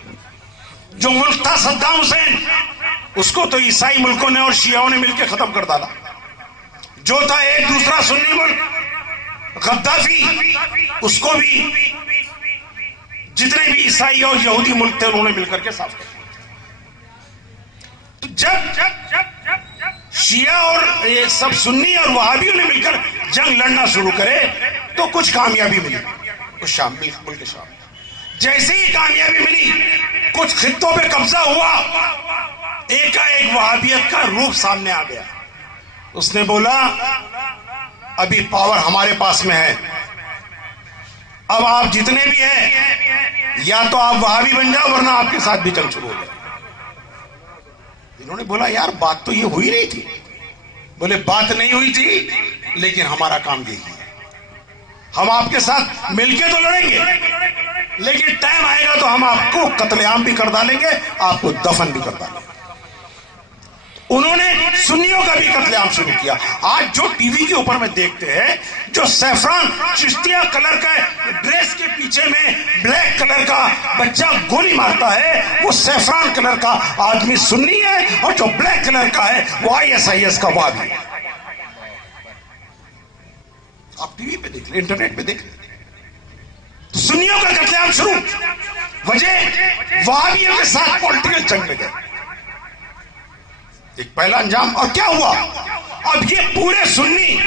جو ملک تھا صدام حسین, اس کو تو عیسائی ملکوں نے اور شیعوں نے مل کے ختم کر ڈالا. جو تھا ایک دوسرا سنی ملک غدافی, اس کو بھی جتنے بھی عیسائی اور یہودی ملک تھے انہوں نے مل کر کے صاف کر. تو جب شیعہ اور یہ سب سنی اور وہابیوں نے مل کر جنگ لڑنا شروع کرے تو کچھ کامیابی ملی اس شام میں, ملک شام. جیسے ہی کامیابی ملی کچھ خطوں پہ قبضہ ہوا, ایک کا ایک وہابیت کا روپ سامنے آ گیا. اس نے بولا ابھی پاور ہمارے پاس میں ہے, اب آپ جتنے بھی ہیں یا تو آپ وہابی بن جاؤ ورنہ آپ کے ساتھ بھی جنگ شروع ہو جائے. انہوں نے بولا یار بات تو یہ ہوئی نہیں تھی. بولے بات نہیں ہوئی تھی لیکن ہمارا کام یہی ہے, ہم آپ کے ساتھ مل کے تو لڑیں گے لیکن ٹائم آئے گا تو ہم آپ کو قتل عام بھی کر ڈالیں گے, آپ کو دفن بھی کر ڈالیں گے. انہوں نے سنیوں کا بھی قتل عام شروع کیا. آج جو ٹی وی کے اوپر میں دیکھتے ہیں جو سیفران چشتیہ کلر کا ڈریس کے پیچھے میں بلیک کلر کا بچہ گولی مارتا ہے, وہ سیفران کلر کا آدمی سنی ہے اور جو بلیک کلر کا ہے وہ ISIS کا وہابی ہے. آپ ٹی وی پہ دیکھ لیں, انٹرنیٹ پہ دیکھ لیں, سنیوں کا قتل عام شروع. وجہ وہابیوں کے ساتھ پولیٹیکل جنگ میں گئے. ایک پہلا انجام. اور کیا ہوا, اب یہ پورے سنی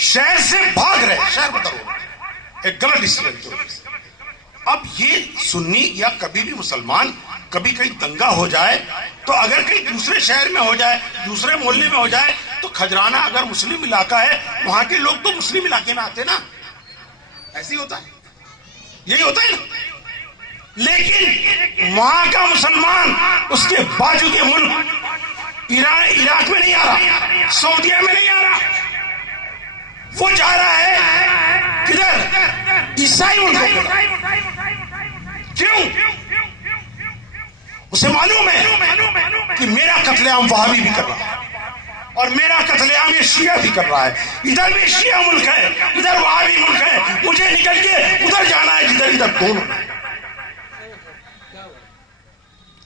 شہر سے بھاگ رہے, شہر بدر ہو ایک غلط ڈیسیژن. اب یہ سنی یا کبھی بھی مسلمان کبھی کہیں دنگا ہو جائے تو اگر کہیں دوسرے شہر میں ہو جائے, دوسرے محلے میں ہو جائے, تو کھجرانہ اگر مسلم علاقہ ہے وہاں کے لوگ تو مسلم علاقے میں آتے نا, ایسے ہی ہوتا ہے, یہی ہوتا ہے نا. لیکن وہاں کا مسلمان اس کے باجو کے ملک عراق میں نہیں آ رہا, سعودیہ میں نہیں آ رہا, وہ جا رہا ہے کدھر, عیسائی ملکوں میں. کیوں؟ اسے معلوم ہے کہ میرا قتل عام وہابی بھی کر رہا ہے اور میرا قتل عام یہ شیعہ بھی کر رہا ہے. ادھر بھی شیعہ ملک ہے, ادھر وہابی ملک ہے, مجھے نکل کے ادھر جانا ہے جدھر ادھر دونوں.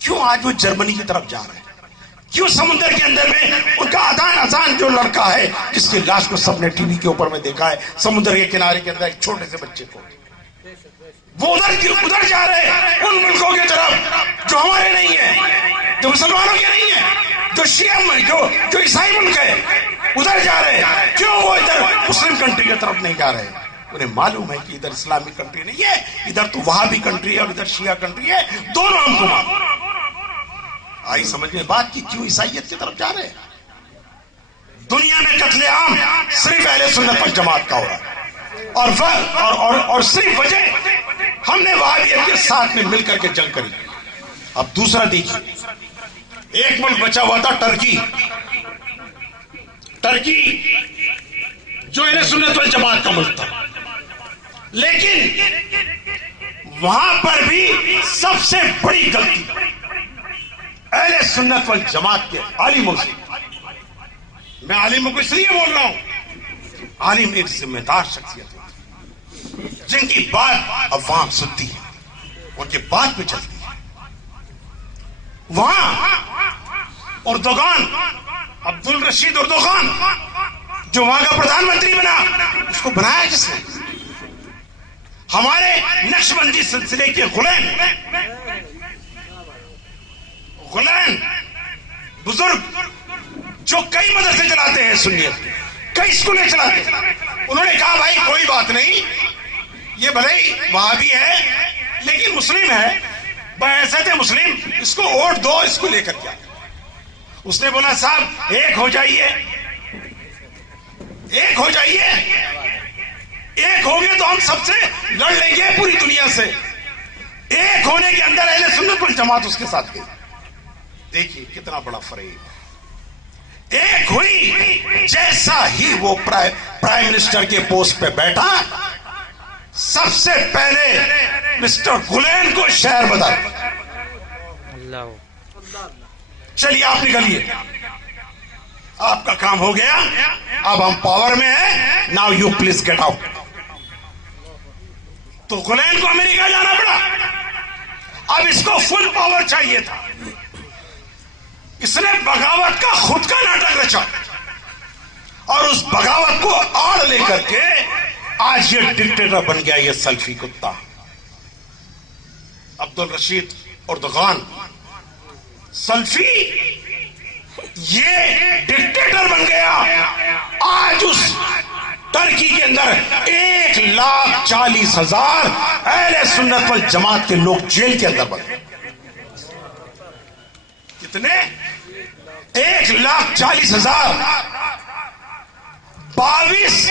کیوں آج وہ جرمنی کی طرف جا رہے ہیں؟ کیوں سمندر کے اندر میں ان کا اذان جو لڑکا ہے جس کی لاش کو سب نے ٹی وی کے اوپر میں دیکھا ہے, سمندر کے کنارے کے اندر ایک چھوٹے سے بچے کو, وہ ادھر جا رہے ہیں ان ملکوں کی طرف جو ہمارے نہیں ہیں, جو مسلمانوں کے نہیں ہیں, جو شیعہ ملک, جو عیسائی ملک ہے, ادھر جا رہے ہیں. کیوں وہ ادھر مسلم کنٹری کی طرف نہیں جا رہے؟ انہیں معلوم ہے کہ ادھر اسلامی کنٹری نہیں ہے, ادھر تو وہابی کنٹری ہے اور ادھر شیعہ کنٹری ہے, دونوں ہم کو معلوم. آئی سمجھ میں بات کی کیوں عیسائیت کی طرف جا رہے ہیں. دنیا میں قتل عام صرف اہل سنت والجماعت کا ہو رہا ہے اور صرف وجہ ہم نے وہابیت کے ساتھ میں مل کر کے جنگ کری. اب دوسرا دیکھیے, ایک ملک بچا ہوا تھا ٹرکی. ٹرکی جو اہل سنت والجماعت کا ملک تھا, لیکن وہاں پر بھی سب سے بڑی غلطی اہل سنت والجماعت کے عالموں سے. میں عالموں کو اس لیے بول رہا ہوں, عالم ایک ذمہ دار شخصیت ہوتی ہے جن کی بات عوام سنتی ہے, ان کی بات پہ چلتی ہے. وہاں اردوغان, عبدالرشید اردوغان جو وہاں کا پردھان منتری بنا, اس کو بنایا جس نے ہمارے نقشبندی سلسلے کے غلام بزرگ جو کئی مدرسے چلاتے ہیں سنیت, کئی اسکولیں چلاتے ہیں, انہوں نے کہا بھائی کوئی بات نہیں, یہ بھلے ہی وہابی ہے لیکن مسلم ہے, بحیثیت مسلم اس کو ووٹ دو, اس کو لے کر کے. اس نے بولا صاحب ایک ہو جائیے, ایک ہو جائیے, ایک ہو گئے تو ہم سب سے لڑ لیں گے پوری دنیا سے. ایک ہونے کے اندر اہل سنت والجماعت اس کے ساتھ گئی. دیکھیے کتنا بڑا فریب. ایک ہوئی, جیسا ہی وہ پرائم منسٹر کے پوسٹ پہ بیٹھا, سب سے پہلے مسٹر گلین کو شہر بدل. چلیے آپ نکلیے, آپ کا کام ہو گیا, اب ہم پاور میں ہیں, now you please get out. تو گلین کو امریکہ جانا پڑا. اب اس کو فل پاور چاہیے تھا. اس نے بغاوت کا خود کا ناٹک رچا اور اس بغاوت کو آڑ لے کر کے آج یہ ڈکٹیٹر بن گیا, یہ سلفی کتا عبدالرشید اردوغان. سلفی یہ ڈکٹیٹر بن گیا. آج اس ترکی کے اندر 1,40,000 اہل سنت والجماعت کے لوگ جیل کے اندر بند. کتنے؟ 1,40,000. 22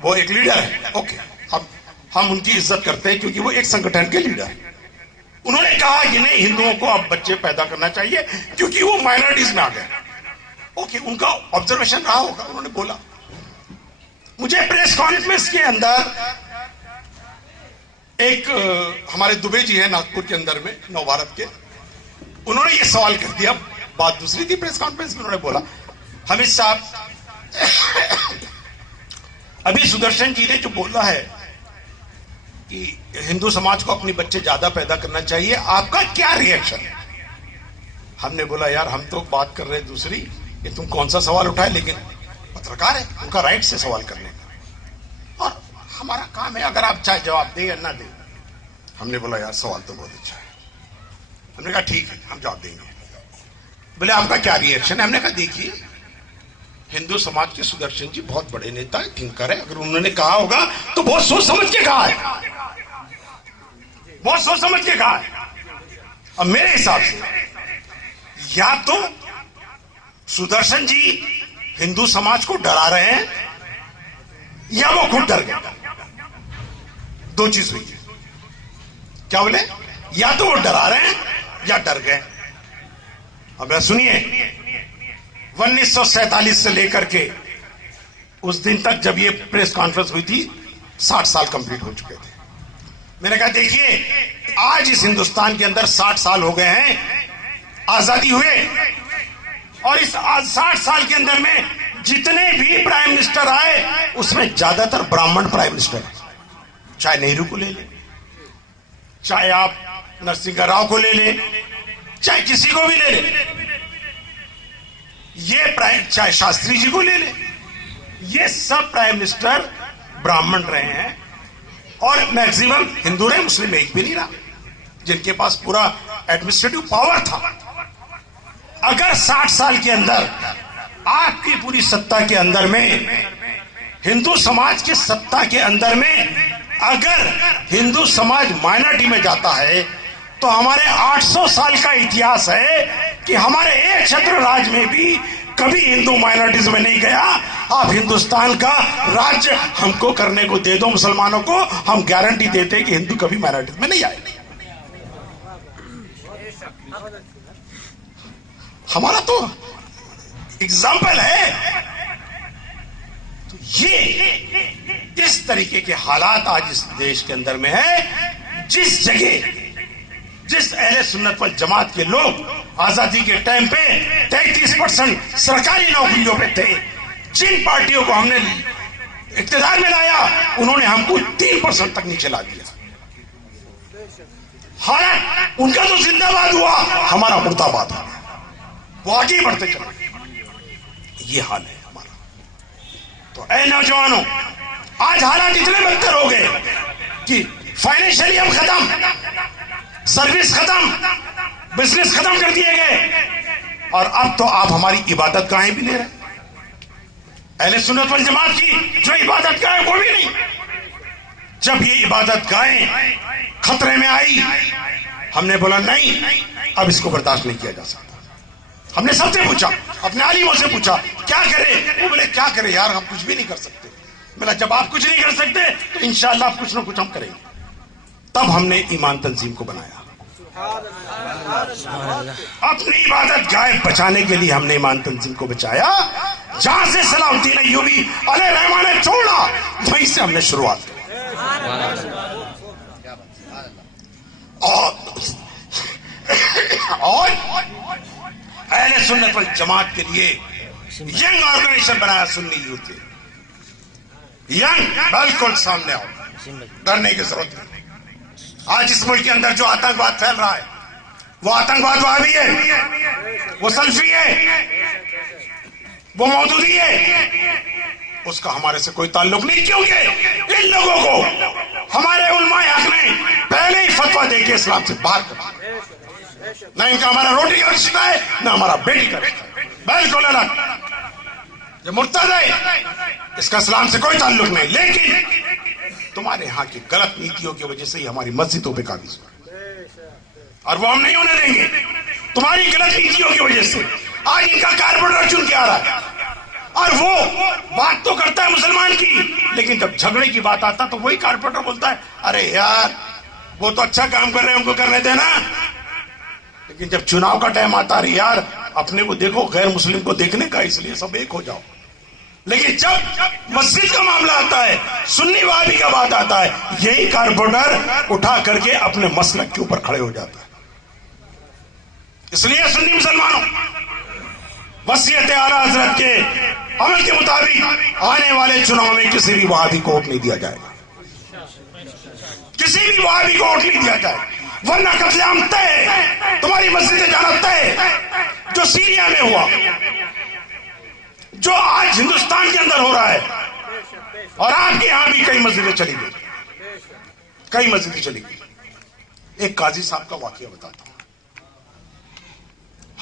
وہ ایک لیڈر ہے, اوکے, ہم ان کی عزت کرتے ہیں کیونکہ وہ ایک سنگٹھن کے لیڈر ہیں. انہوں نے کہا کہ نہیں, ہندوؤں کو اب بچے پیدا کرنا چاہیے کیونکہ وہ مائنورٹیز میں آ گئے. اوکے, ان کا آبزرویشن رہا ہوگا, انہوں نے بولا. مجھے پریس کانفرنس کے اندر ایک ہمارے دبے جی ہیں ناگپور کے اندر میں, نو بھارت کے, انہوں نے یہ سوال کر دیا. بات دوسری تھی پریس کانفرنس میں, انہوں نے بولا حمید صاحب ابھی سدرشن جی نے جو بولا ہے کہ ہندو سماج کو اپنے بچے زیادہ پیدا کرنا چاہیے, آپ کا کیا ریئیکشن ہے؟ ہم نے بولا یار ہم تو بات کر رہے دوسری, کہ تم کون سا سوال اٹھائے, لیکن پترکار ہے, ان کا رائٹ سے سوال کرنے کا, اور ہمارا کام ہے اگر آپ چاہے جواب دیں یا نہ دیں. ہم نے بولا یار سوال تو بہت اچھا ہے. ہم نے کہا ٹھیک ہے ہم جواب دیں گے. بولے آپ کا کیا ریئیکشن ہے؟ ہم نے کہا دیکھیے ہندو سماج کے سدرشن جی بہت بڑے نیتا ہے, تھنکر ہے, اگر انہوں نے کہا ہوگا تو بہت سوچ سمجھ کے کہا ہے, بہت سوچ سمجھ کے کہا ہے. اب میرے حساب سے یا تو سدرشن جی ہندو سماج کو ڈرا رہے ہیں یا وہ خود ڈر گئے. دو چیز ہوئی. کیا بولے؟ یا تو وہ ڈرا رہے ہیں یا ڈر گئے. اب سنیے, 1947 سے لے کر کے اس دن تک جب یہ پریس کانفرنس ہوئی تھی 60 سال کمپلیٹ ہو چکے تھے. میں نے کہا دیکھیے آج اس ہندوستان کے اندر 60 سال ہو گئے ہیں آزادی ہوئے, اور اس 60 سال کے اندر میں جتنے بھی پرائم منسٹر آئے اس میں زیادہ تر براہمن پرائم منسٹر ہیں. چاہے نہرو کو لے لیں, چاہے آپ نرسنگھ راؤ کو لے لیں, چاہے کسی کو بھی لے لیں, یہ چاہے شاستری جی کو لے لیں, یہ سب پرائم منسٹر براہمن رہے ہیں, اور میکسیمم ہندو رہے, مسلم ایک بھی نہیں رہا جن کے پاس پورا ایڈمنسٹریٹو پاور تھا. اگر 60 سال کے اندر آپ کی پوری ستا کے اندر میں, ہندو سماج کی ستا کے اندر میں اگر ہندو سماج مائنورٹی میں جاتا ہے تو ہمارے 800 سال کا اتہاس ہے کہ ہمارے ایک چھتر راج میں بھی کبھی ہندو مائنورٹیز میں نہیں گیا. آپ ہندوستان کا راج ہم کو کرنے کو دے دو مسلمانوں کو, ہم گارنٹی دیتے کہ ہندو کبھی مائنورٹیز میں نہیں آئے. ہمارا تو اگزامپل ہے. تو یہ اس طریقے کے حالات آج اس دیش کے اندر میں ہے. جس جگہ جس اہل سنت والجماعت کے لوگ آزادی کے ٹائم پہ 33% سرکاری نوکریوں پہ تھے, جن پارٹیوں کو ہم نے اقتدار میں لایا انہوں نے ہم کو 3% تک نیچے لا دیا. حالانکہ ان کا تو زندہ باد ہوا, ہمارا مردہ باد ہوا, وہ آگے بڑھتے چلے. یہ حال ہے ہمارا. تو اے نوجوانوں, آج حالات اتنے بدتر ہو گئے کہ فائنینشلی ہم ختم, سروس ختم, بزنس ختم کر دیے گئے, اور اب تو آپ ہماری عبادت گاہیں بھی لے رہے. اہل سنت والجماعت کی جو عبادت گاہیں وہ بھی نہیں. جب یہ عبادت گاہیں خطرے میں آئی ہم نے بولا نہیں, اب اس کو برداشت نہیں کیا جا سکتا. ہم نے سب سے پوچھا, اپنے عالموں سے پوچھا کیا کرے, وہ بولے کیا کرے یار ہم کچھ بھی نہیں کر سکتے. بولا جب آپ کچھ نہیں کر سکتے تو انشاءاللہ آپ کچھ نہ کچھ ہم کریں گے. تب ہم نے ایمان تنظیم کو بنایا. اپنی عبادت گاہ بچانے کے لیے ہم نے ایمان تنظیم کو بچایا. جہاں سے صلاح الدین ایوبی علیہ الرحمہ نے چھوڑا وہیں سے ہم نے شروعات کی. اور اہل سنت والجماعت کے لیے ینگ آرگنائزیشن بنایا سنی یوتھ. ینگ بالکل سامنے آؤ, ڈرنے کی ضرورت نہیں. آج اس ملک کے اندر جو آتنکواد پھیل رہا ہے وہ آتنکواد وہابی ہے, وہ سلفی ہے, وہ مودودی ہے, اس کا ہمارے سے کوئی تعلق نہیں. کیونکہ ان لوگوں کو ہمارے علماء حق نے پہلے ہی فتویٰ دے کے اسلام سے باہر کر دیا. نہ ان کا ہمارا روٹی کا رشتہ ہے, نہ ہمارا بیٹی کا رشتہ ہے, بالکل الگ. یہ مرتد ہے, اس کا اسلام سے کوئی تعلق نہیں. لیکن تمہارے ہاں کی غلط نیتیوں کی وجہ سے ہی ہماری مسجدوں پہ قابض ہوا, اور وہ ہم نہیں ہونے دیں گے. تمہاری غلط نیتیوں کی وجہ سے آج ان کا کارپوریٹر چن کے آ رہا ہے, اور وہ بات تو کرتا ہے مسلمان کی لیکن جب جھگڑے کی بات آتا تو وہی کارپوریٹر بولتا ہے ارے یار وہ تو اچھا کام کر رہے ہیں ان کو کرنے دینا. لیکن جب چناؤ کا ٹائم آتا ہے یار اپنے کو دیکھو غیر مسلم کو دیکھنے کا, اس لیے سب ایک ہو جاؤ. لیکن جب مسجد کا معاملہ آتا ہے, سنی وہابی کا بات آتا ہے, یہی کارپوریٹر اٹھا کر کے اپنے مسلک کے اوپر کھڑے ہو جاتا ہے. اس لیے سنی مسلمانوں وصیت اعلیٰ حضرت کے عمل کے مطابق آنے والے چناؤ میں کسی بھی وہابی کو ووٹ نہیں دیا جائے گا, کسی بھی وہابی کو ووٹ نہیں دیا جائے گا, ورنہ قتل عام طے ہے, تمہاری مسجد جانا طے ہے. جو سیریا میں ہوا, جو آج ہندوستان کے اندر ہو رہا ہے, اور آپ کے یہاں بھی کئی مسجدیں چلی گئی, کئی مسجدیں چلی گئی. ایک قاضی صاحب کا واقعہ بتاتا ہوں.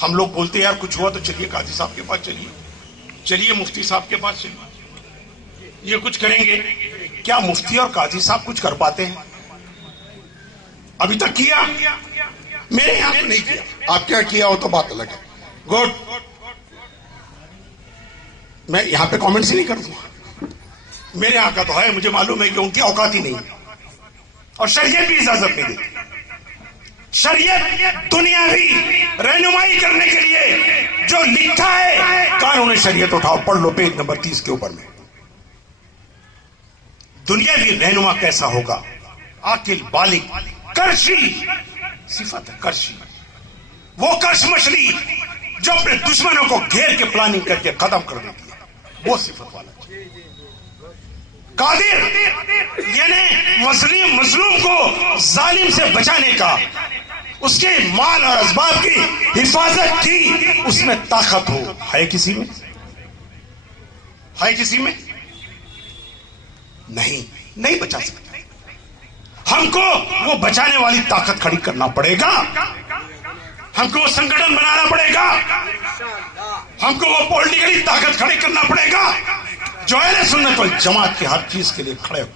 ہم لوگ بولتے ہیں یار کچھ ہوا تو چلیے قاضی صاحب کے پاس چلیے, چلیے مفتی صاحب کے پاس چلیے, یہ کچھ کریں گے. کیا مفتی اور قاضی صاحب کچھ کر پاتے ہیں؟ ابھی تک کیا؟ میرے یہاں تو نہیں کیا. آپ کیا کیا ہو تو بات الگ ہے. گڈ, میں یہاں پہ کامنٹس ہی نہیں کروں. میرے یہاں کا تو ہے, مجھے معلوم ہے کہ ان کی اوقات ہی نہیں ہے, اور شریعت بھی اجازت نہیں دیتی. شریعت دنیاوی رہنمائی کرنے کے لیے جو لکھا ہے, قانون شریعت اٹھاؤ پڑھ لو پیج نمبر 30 کے اوپر میں. دنیاوی رہنما کیسا ہوگا؟ عاقل بالغ کرشی صفت ہے, کرشی وہ کرش مچھلی جو اپنے دشمنوں کو گھیر کے پلاننگ کر کے ختم کر دیتی ہے, وہ صفت والا. قادر یعنی مظلوم کو ظالم سے بچانے کا, اس کے مال اور اسباب کی حفاظت کی اس میں طاقت ہو. ہے کسی میں؟ ہے کسی میں؟ نہیں بچا سکتے. ہم کو وہ بچانے والی طاقت کھڑی کرنا پڑے گا, ہم کو وہ سنگھن بنانا پڑے گا, ہم کو وہ پولیٹیکلی طاقت کھڑی کرنا پڑے گا جو اہل سنت والجماعت کی ہر چیز کے لیے کھڑے ہو.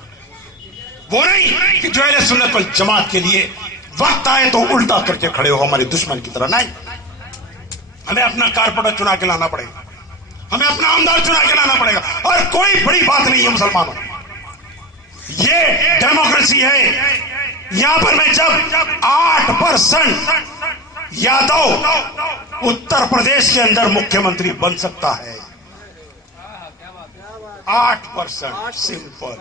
وہ نہیں کہ جو اہل سنت والجماعت کے لیے وقت آئے تو الٹا کر کے کھڑے ہو ہمارے دشمن کی طرح. نہیں, ہمیں اپنا کارپوریٹر چنا کے لانا پڑے گا, ہمیں اپنا آمدار چنا کے لانا پڑے گا. اور کوئی بڑی بات نہیں ہے مسلمانوں, یہ ڈیموکریسی ہے. یہاں پر میں جب 8% یادو اتر پردیش کے اندر مکھیہ منتری بن سکتا ہے, 8% سمپل,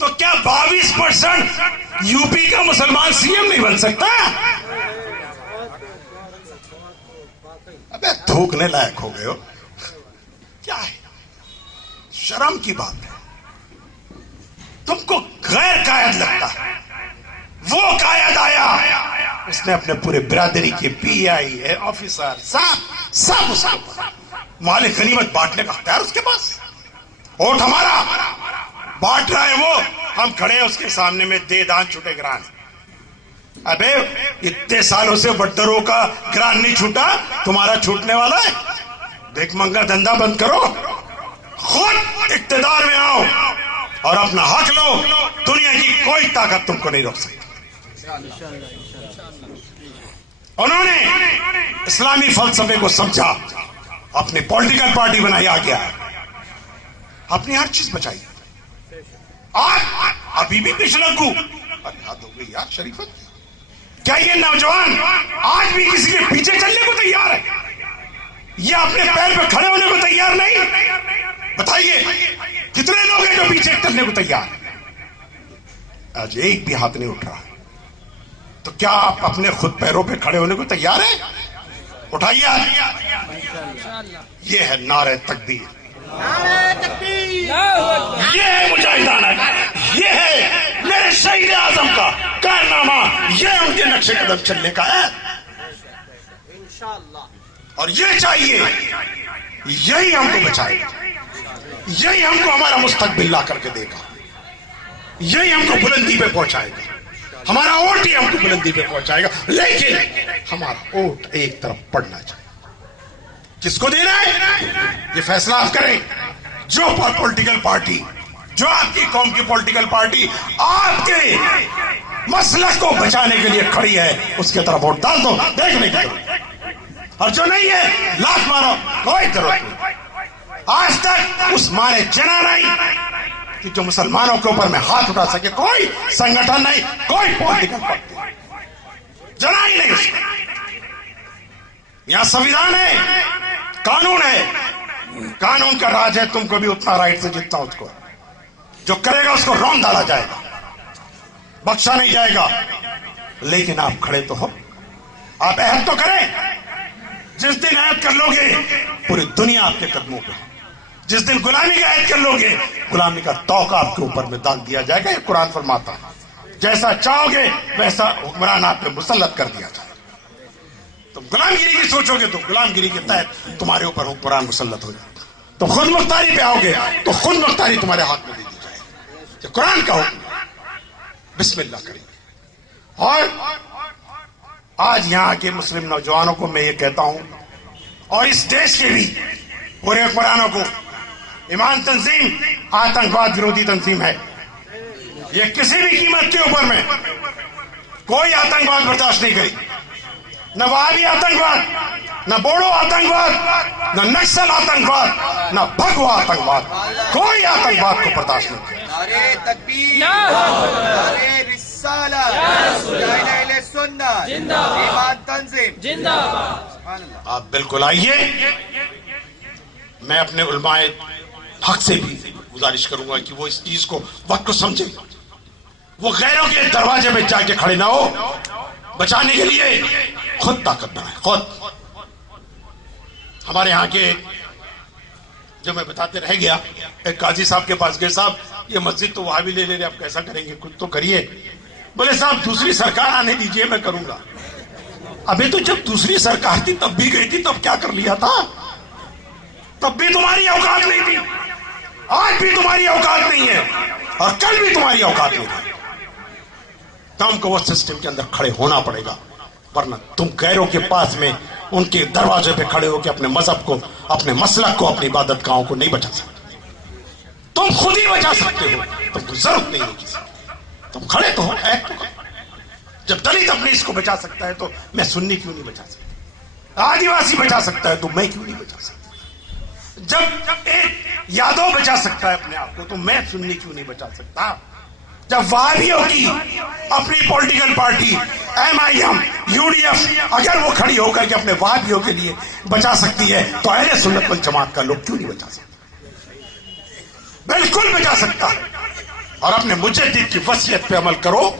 تو کیا 22% یو پی کا مسلمان سی ایم نہیں بن سکتا؟ ابے تھوکنے لائق ہو گئے ہو. کیا ہے, شرم کی بات ہے. تم کو غیر قائد لگتا ہے. وہ قائد آیا, اس نے اپنے پورے برادری کے پی آئی ہے آفیسر سب اس کو مال غنیمت بانٹنے کا اختیار اس کے پاس. ووٹ ہمارا بانٹ رہا ہے وہ, ہم کھڑے ہیں اس کے سامنے میں دے دان چھوٹے گران. ابے اتنے سالوں سے بٹروں کا گران نہیں چھوٹا, تمہارا چھوٹنے والا ہے. بھیک منگا دھندا بند کرو, خود اقتدار میں آؤ اور اپنا حق لو. دنیا کی کوئی طاقت تم کو نہیں روک سکتی. انہوں نے اسلامی فلسفے کو سمجھا, اپنی پولیٹیکل پارٹی بنائی, آ گیا, اپنی ہر چیز بچائی. آج ابھی بھی کچھ لگو یاد ہو گئی یار شریفت. کیا یہ نوجوان آج بھی کسی کے پیچھے چلنے کو تیار ہے؟ یہ اپنے پیر پہ کھڑے ہونے کو تیار نہیں؟ بتائیے کتنے لوگ ہیں جو پیچھے چلنے کو تیار ہیں؟ آج ایک بھی ہاتھ نہیں اٹھ رہا. تو کیا آپ اپنے خود پیروں پہ کھڑے ہونے کو تیار ہیں؟ اٹھائیے. یہ ہے نعرہ تکبیر, یہ ہے مجاہدانہ, یہ ہے میرے شہید اعظم کا کارنامہ, یہ ان کے نقش قدم چلنے کا ہے. اور یہ چاہیے, یہی ہم کو بچائے گا, یہی ہم کو ہمارا مستقبل لا کر کے دے گا, یہی ہم کو بلندی پہ پہنچائے گا. ہمارا ووٹ ہی ہم کو بلندی پہ پہنچائے گا. لیکن ہمارا ووٹ ایک طرف پڑنا چاہیے. کس کو دینا ہے یہ فیصلہ آپ کریں. جو پولیٹیکل پارٹی, جو آپ کی قوم کی پولیٹیکل پارٹی آپ کے مسلک کو بچانے کے لیے کھڑی ہے, اس کے طرف ووٹ ڈال دو, دیکھنے کی ضرورت. اور جو نہیں ہے لات مارو, کوئی ضرورت نہیں. آج تک اس مارے جنا نہیں, کہ جو مسلمانوں کے اوپر میں ہاتھ اٹھا سکے. کوئی سنگٹھن نہیں, کوئی پولیٹیکل پارٹی جنا ہی نہیں اس کو. یہاں سنویدھان ہے, قانون ہے, قانون کا راج ہے. تم کو بھی اتنا رائٹ سے جتنا اس کو. جو کرے گا اس کو رون ڈالا جائے گا, بخشا نہیں جائے گا. لیکن آپ کھڑے تو ہو, آپ عہد تو کریں. جس دن عہد کر لو گے پوری دنیا آپ کے قدموں پہ. جس دن غلامی کا عہد کر لو گے غلامی کا توقع آپ کے اوپر میں ڈال دیا جائے گا. یہ قرآن فرماتا ہے جیسا چاہو گے ویسا حکمران آپ پہ مسلط کر دیا جائے. تم غلام گیری کی سوچو گے تو غلام گیری کے تحت تمہارے اوپر حکمران مسلط ہو جائے. تو خود مختاری پہ آؤ گے تو خود مختاری تمہارے ہاتھ میں دے دی جائے گی. یہ قرآن کا حکم. بسم اللہ کریں. اور آج یہاں کے مسلم نوجوانوں کو میں یہ کہتا ہوں, اور اس دیش کے بھی پورے حکمرانوں کو, ایمان تنظیم آتنکواد ورودھی تنظیم ہے. یہ کسی بھی قیمت کے اوپر میں کوئی آتنکواد برداشت نہیں کرے. نہ وہابی آتنکواد, نہ بوڑو آتنکواد, نہ نکسل آتنکواد, نہ بھگوا آتنکواد. کوئی آتنکواد کو برداشت نہیں کرے. نعرے تکبیر, نعرے رسالت, مجاہدین اہل سنت, ایمان تنظیم زندہ باد. آپ بالکل آئیے. میں اپنے علماء حق سے بھی گزارش کروں گا کہ وہ اس چیز کو وقت کو سمجھے. وہ غیروں کے دروازے میں جا کے کھڑے نہ ہو. بچانے کے لیے خود طاقت بنائے. خود ہمارے یہاں کے جو میں بتاتے رہ گیا, ایک قاضی صاحب کے پاس گئے, صاحب یہ مسجد تو وہاں بھی لے لے, اب کیسا کریں گے, کچھ تو کریے. بولے صاحب دوسری سرکار آنے دیجئے, میں کروں گا. ابھی تو جب دوسری سرکار تھی تب بھی گئی تھی, تب کیا کر لیا تھا؟ تب بھی تمہاری اوقات نہیں تھی, آج بھی تمہاری اوقات نہیں ہے, اور کل بھی تمہاری اوقات نہیں ہے. تم کو وہ سسٹم کے اندر کھڑے ہونا پڑے گا, ورنہ تم غیروں کے پاس میں ان کے دروازے پہ کھڑے ہو کے اپنے مذہب کو, اپنے مسلک کو, اپنی عبادت گاہوں کو نہیں بچا سکتے. تم خود ہی بچا سکتے ہو, تم کو ضرورت نہیں ہے کسی. تم کھڑے تو ہو, ایک تو کرو. جب دلت اپنے اس کو بچا سکتا ہے تو میں سنی کیوں نہیں بچا سکتا؟ آدیواسی بچا سکتا ہے تو میں کیوں نہیں بچا سکتا؟ جب ایک یادو بچا سکتا ہے اپنے آپ کو تو میں سنی کیوں نہیں بچا سکتا؟ جب وہابیوں کی اپنی پولیٹیکل پارٹی MIM, UDF اگر وہ کھڑی ہو کر کے اپنے وہابیوں کے لیے بچا سکتی ہے تو اہل سنت والجماعت کا لوگ کیوں نہیں بچا سکتے؟ بالکل بچا سکتا ہے. اور اپنے مجدد کی وصیت پہ عمل کرو,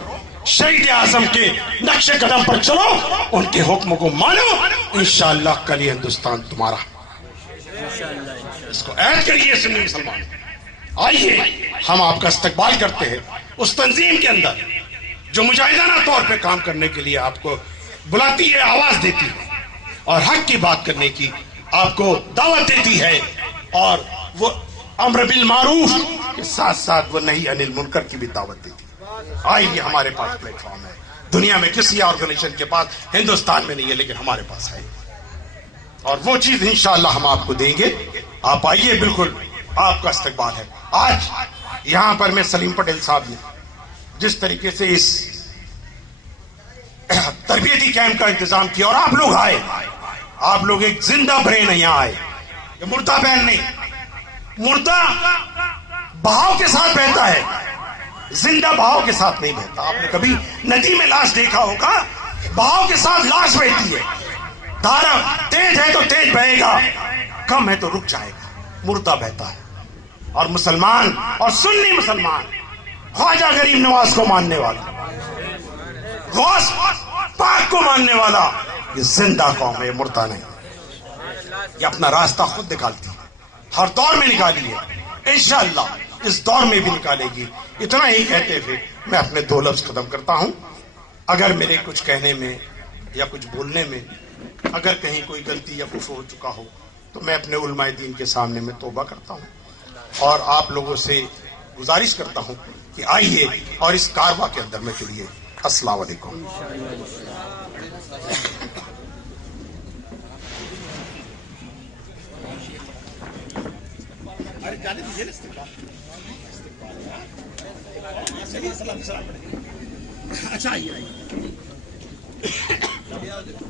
شہید اعظم کے نقش قدم پر چلو, ان کے حکم کو مانو, انشاءاللہ کل یہ ہندوستان تمہارا. اس کو عہد کریے سنی مسلمان. آئیے, ہم آپ کا استقبال کرتے ہیں اس تنظیم کے اندر جو مجاہدانہ طور پہ کام کرنے کے لیے آپ کو بلاتی ہے, آواز دیتی ہے, اور حق کی بات کرنے کی آپ کو دعوت دیتی ہے, اور وہ امر بالمعروف کے ساتھ ساتھ وہ نہی عن المنکر کی بھی دعوت دیتی ہے. آئیے, ہمارے پاس پلیٹ فارم ہے. دنیا میں کسی آرگنائزیشن کے پاس, ہندوستان میں نہیں ہے لیکن ہمارے پاس ہے, اور وہ چیز انشاءاللہ ہم آپ کو دیں گے. آپ آئیے, بالکل آپ کا استقبال ہے. آج یہاں پر میں سلیم پٹیل صاحب نے جس طریقے سے اس تربیتی کیمپ کا انتظام کیا, اور آپ لوگ آئے, آپ لوگ ایک زندہ برین یہاں آئے. یہ مردہ بین نہیں, مردہ بہاؤ کے ساتھ بہتا ہے, زندہ بہاؤ کے ساتھ نہیں بہتا. آپ نے کبھی ندی میں لاش دیکھا ہوگا, بہاؤ کے ساتھ لاش بہتی ہے. دھارا تیز ہے تو تیز بہے گا, کم ہے تو رک جائے گا. مردہ بہتا ہے. اور مسلمان, اور سنی مسلمان, خواجہ غریب نواز کو ماننے والا, غوث پاک کو ماننے والا, یہ زندہ قوم ہے, مردہ نہیں. یہ اپنا راستہ خود نکالتی ہے, ہر دور میں نکالی ہے, انشاءاللہ اس دور میں بھی نکالے گی. اتنا ہی کہتے ہوئے میں اپنے 2 لفظ ختم کرتا ہوں. اگر میرے کچھ کہنے میں یا کچھ بولنے میں اگر کہیں کوئی غلطی یا کچھ ہو چکا ہو تو میں اپنے علماء دین کے سامنے میں توبہ کرتا ہوں, اور آپ لوگوں سے گزارش کرتا ہوں کہ آئیے اور اس کارواں کے اندر میں جڑیے. السلام علیکم. اچھا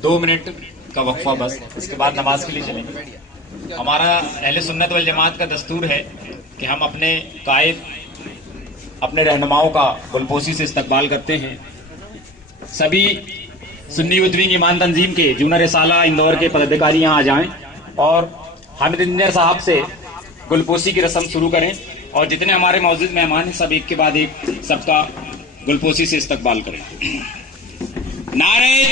2 منٹ کا وقفہ بس, اس کے بعد نماز کے لیے چلیں گے. ہمارا اہل سنت والجماعت کا دستور ہے کہ ہم اپنے قائد اپنے رہنماؤں کا گلپوسی سے استقبال کرتے ہیں. سبھی سنی یوتھ ونگ ایمان تنظیم کے جونر رسالہ اندور کے پدادھیکاری یہاں آ جائیں اور حامد انجینئر صاحب سے گلپوسی کی رسم شروع کریں اور جتنے ہمارے موجود مہمان ہیں سب ایک کے بعد ایک سب کا گلپوسی سے استقبال کریں. نعرہ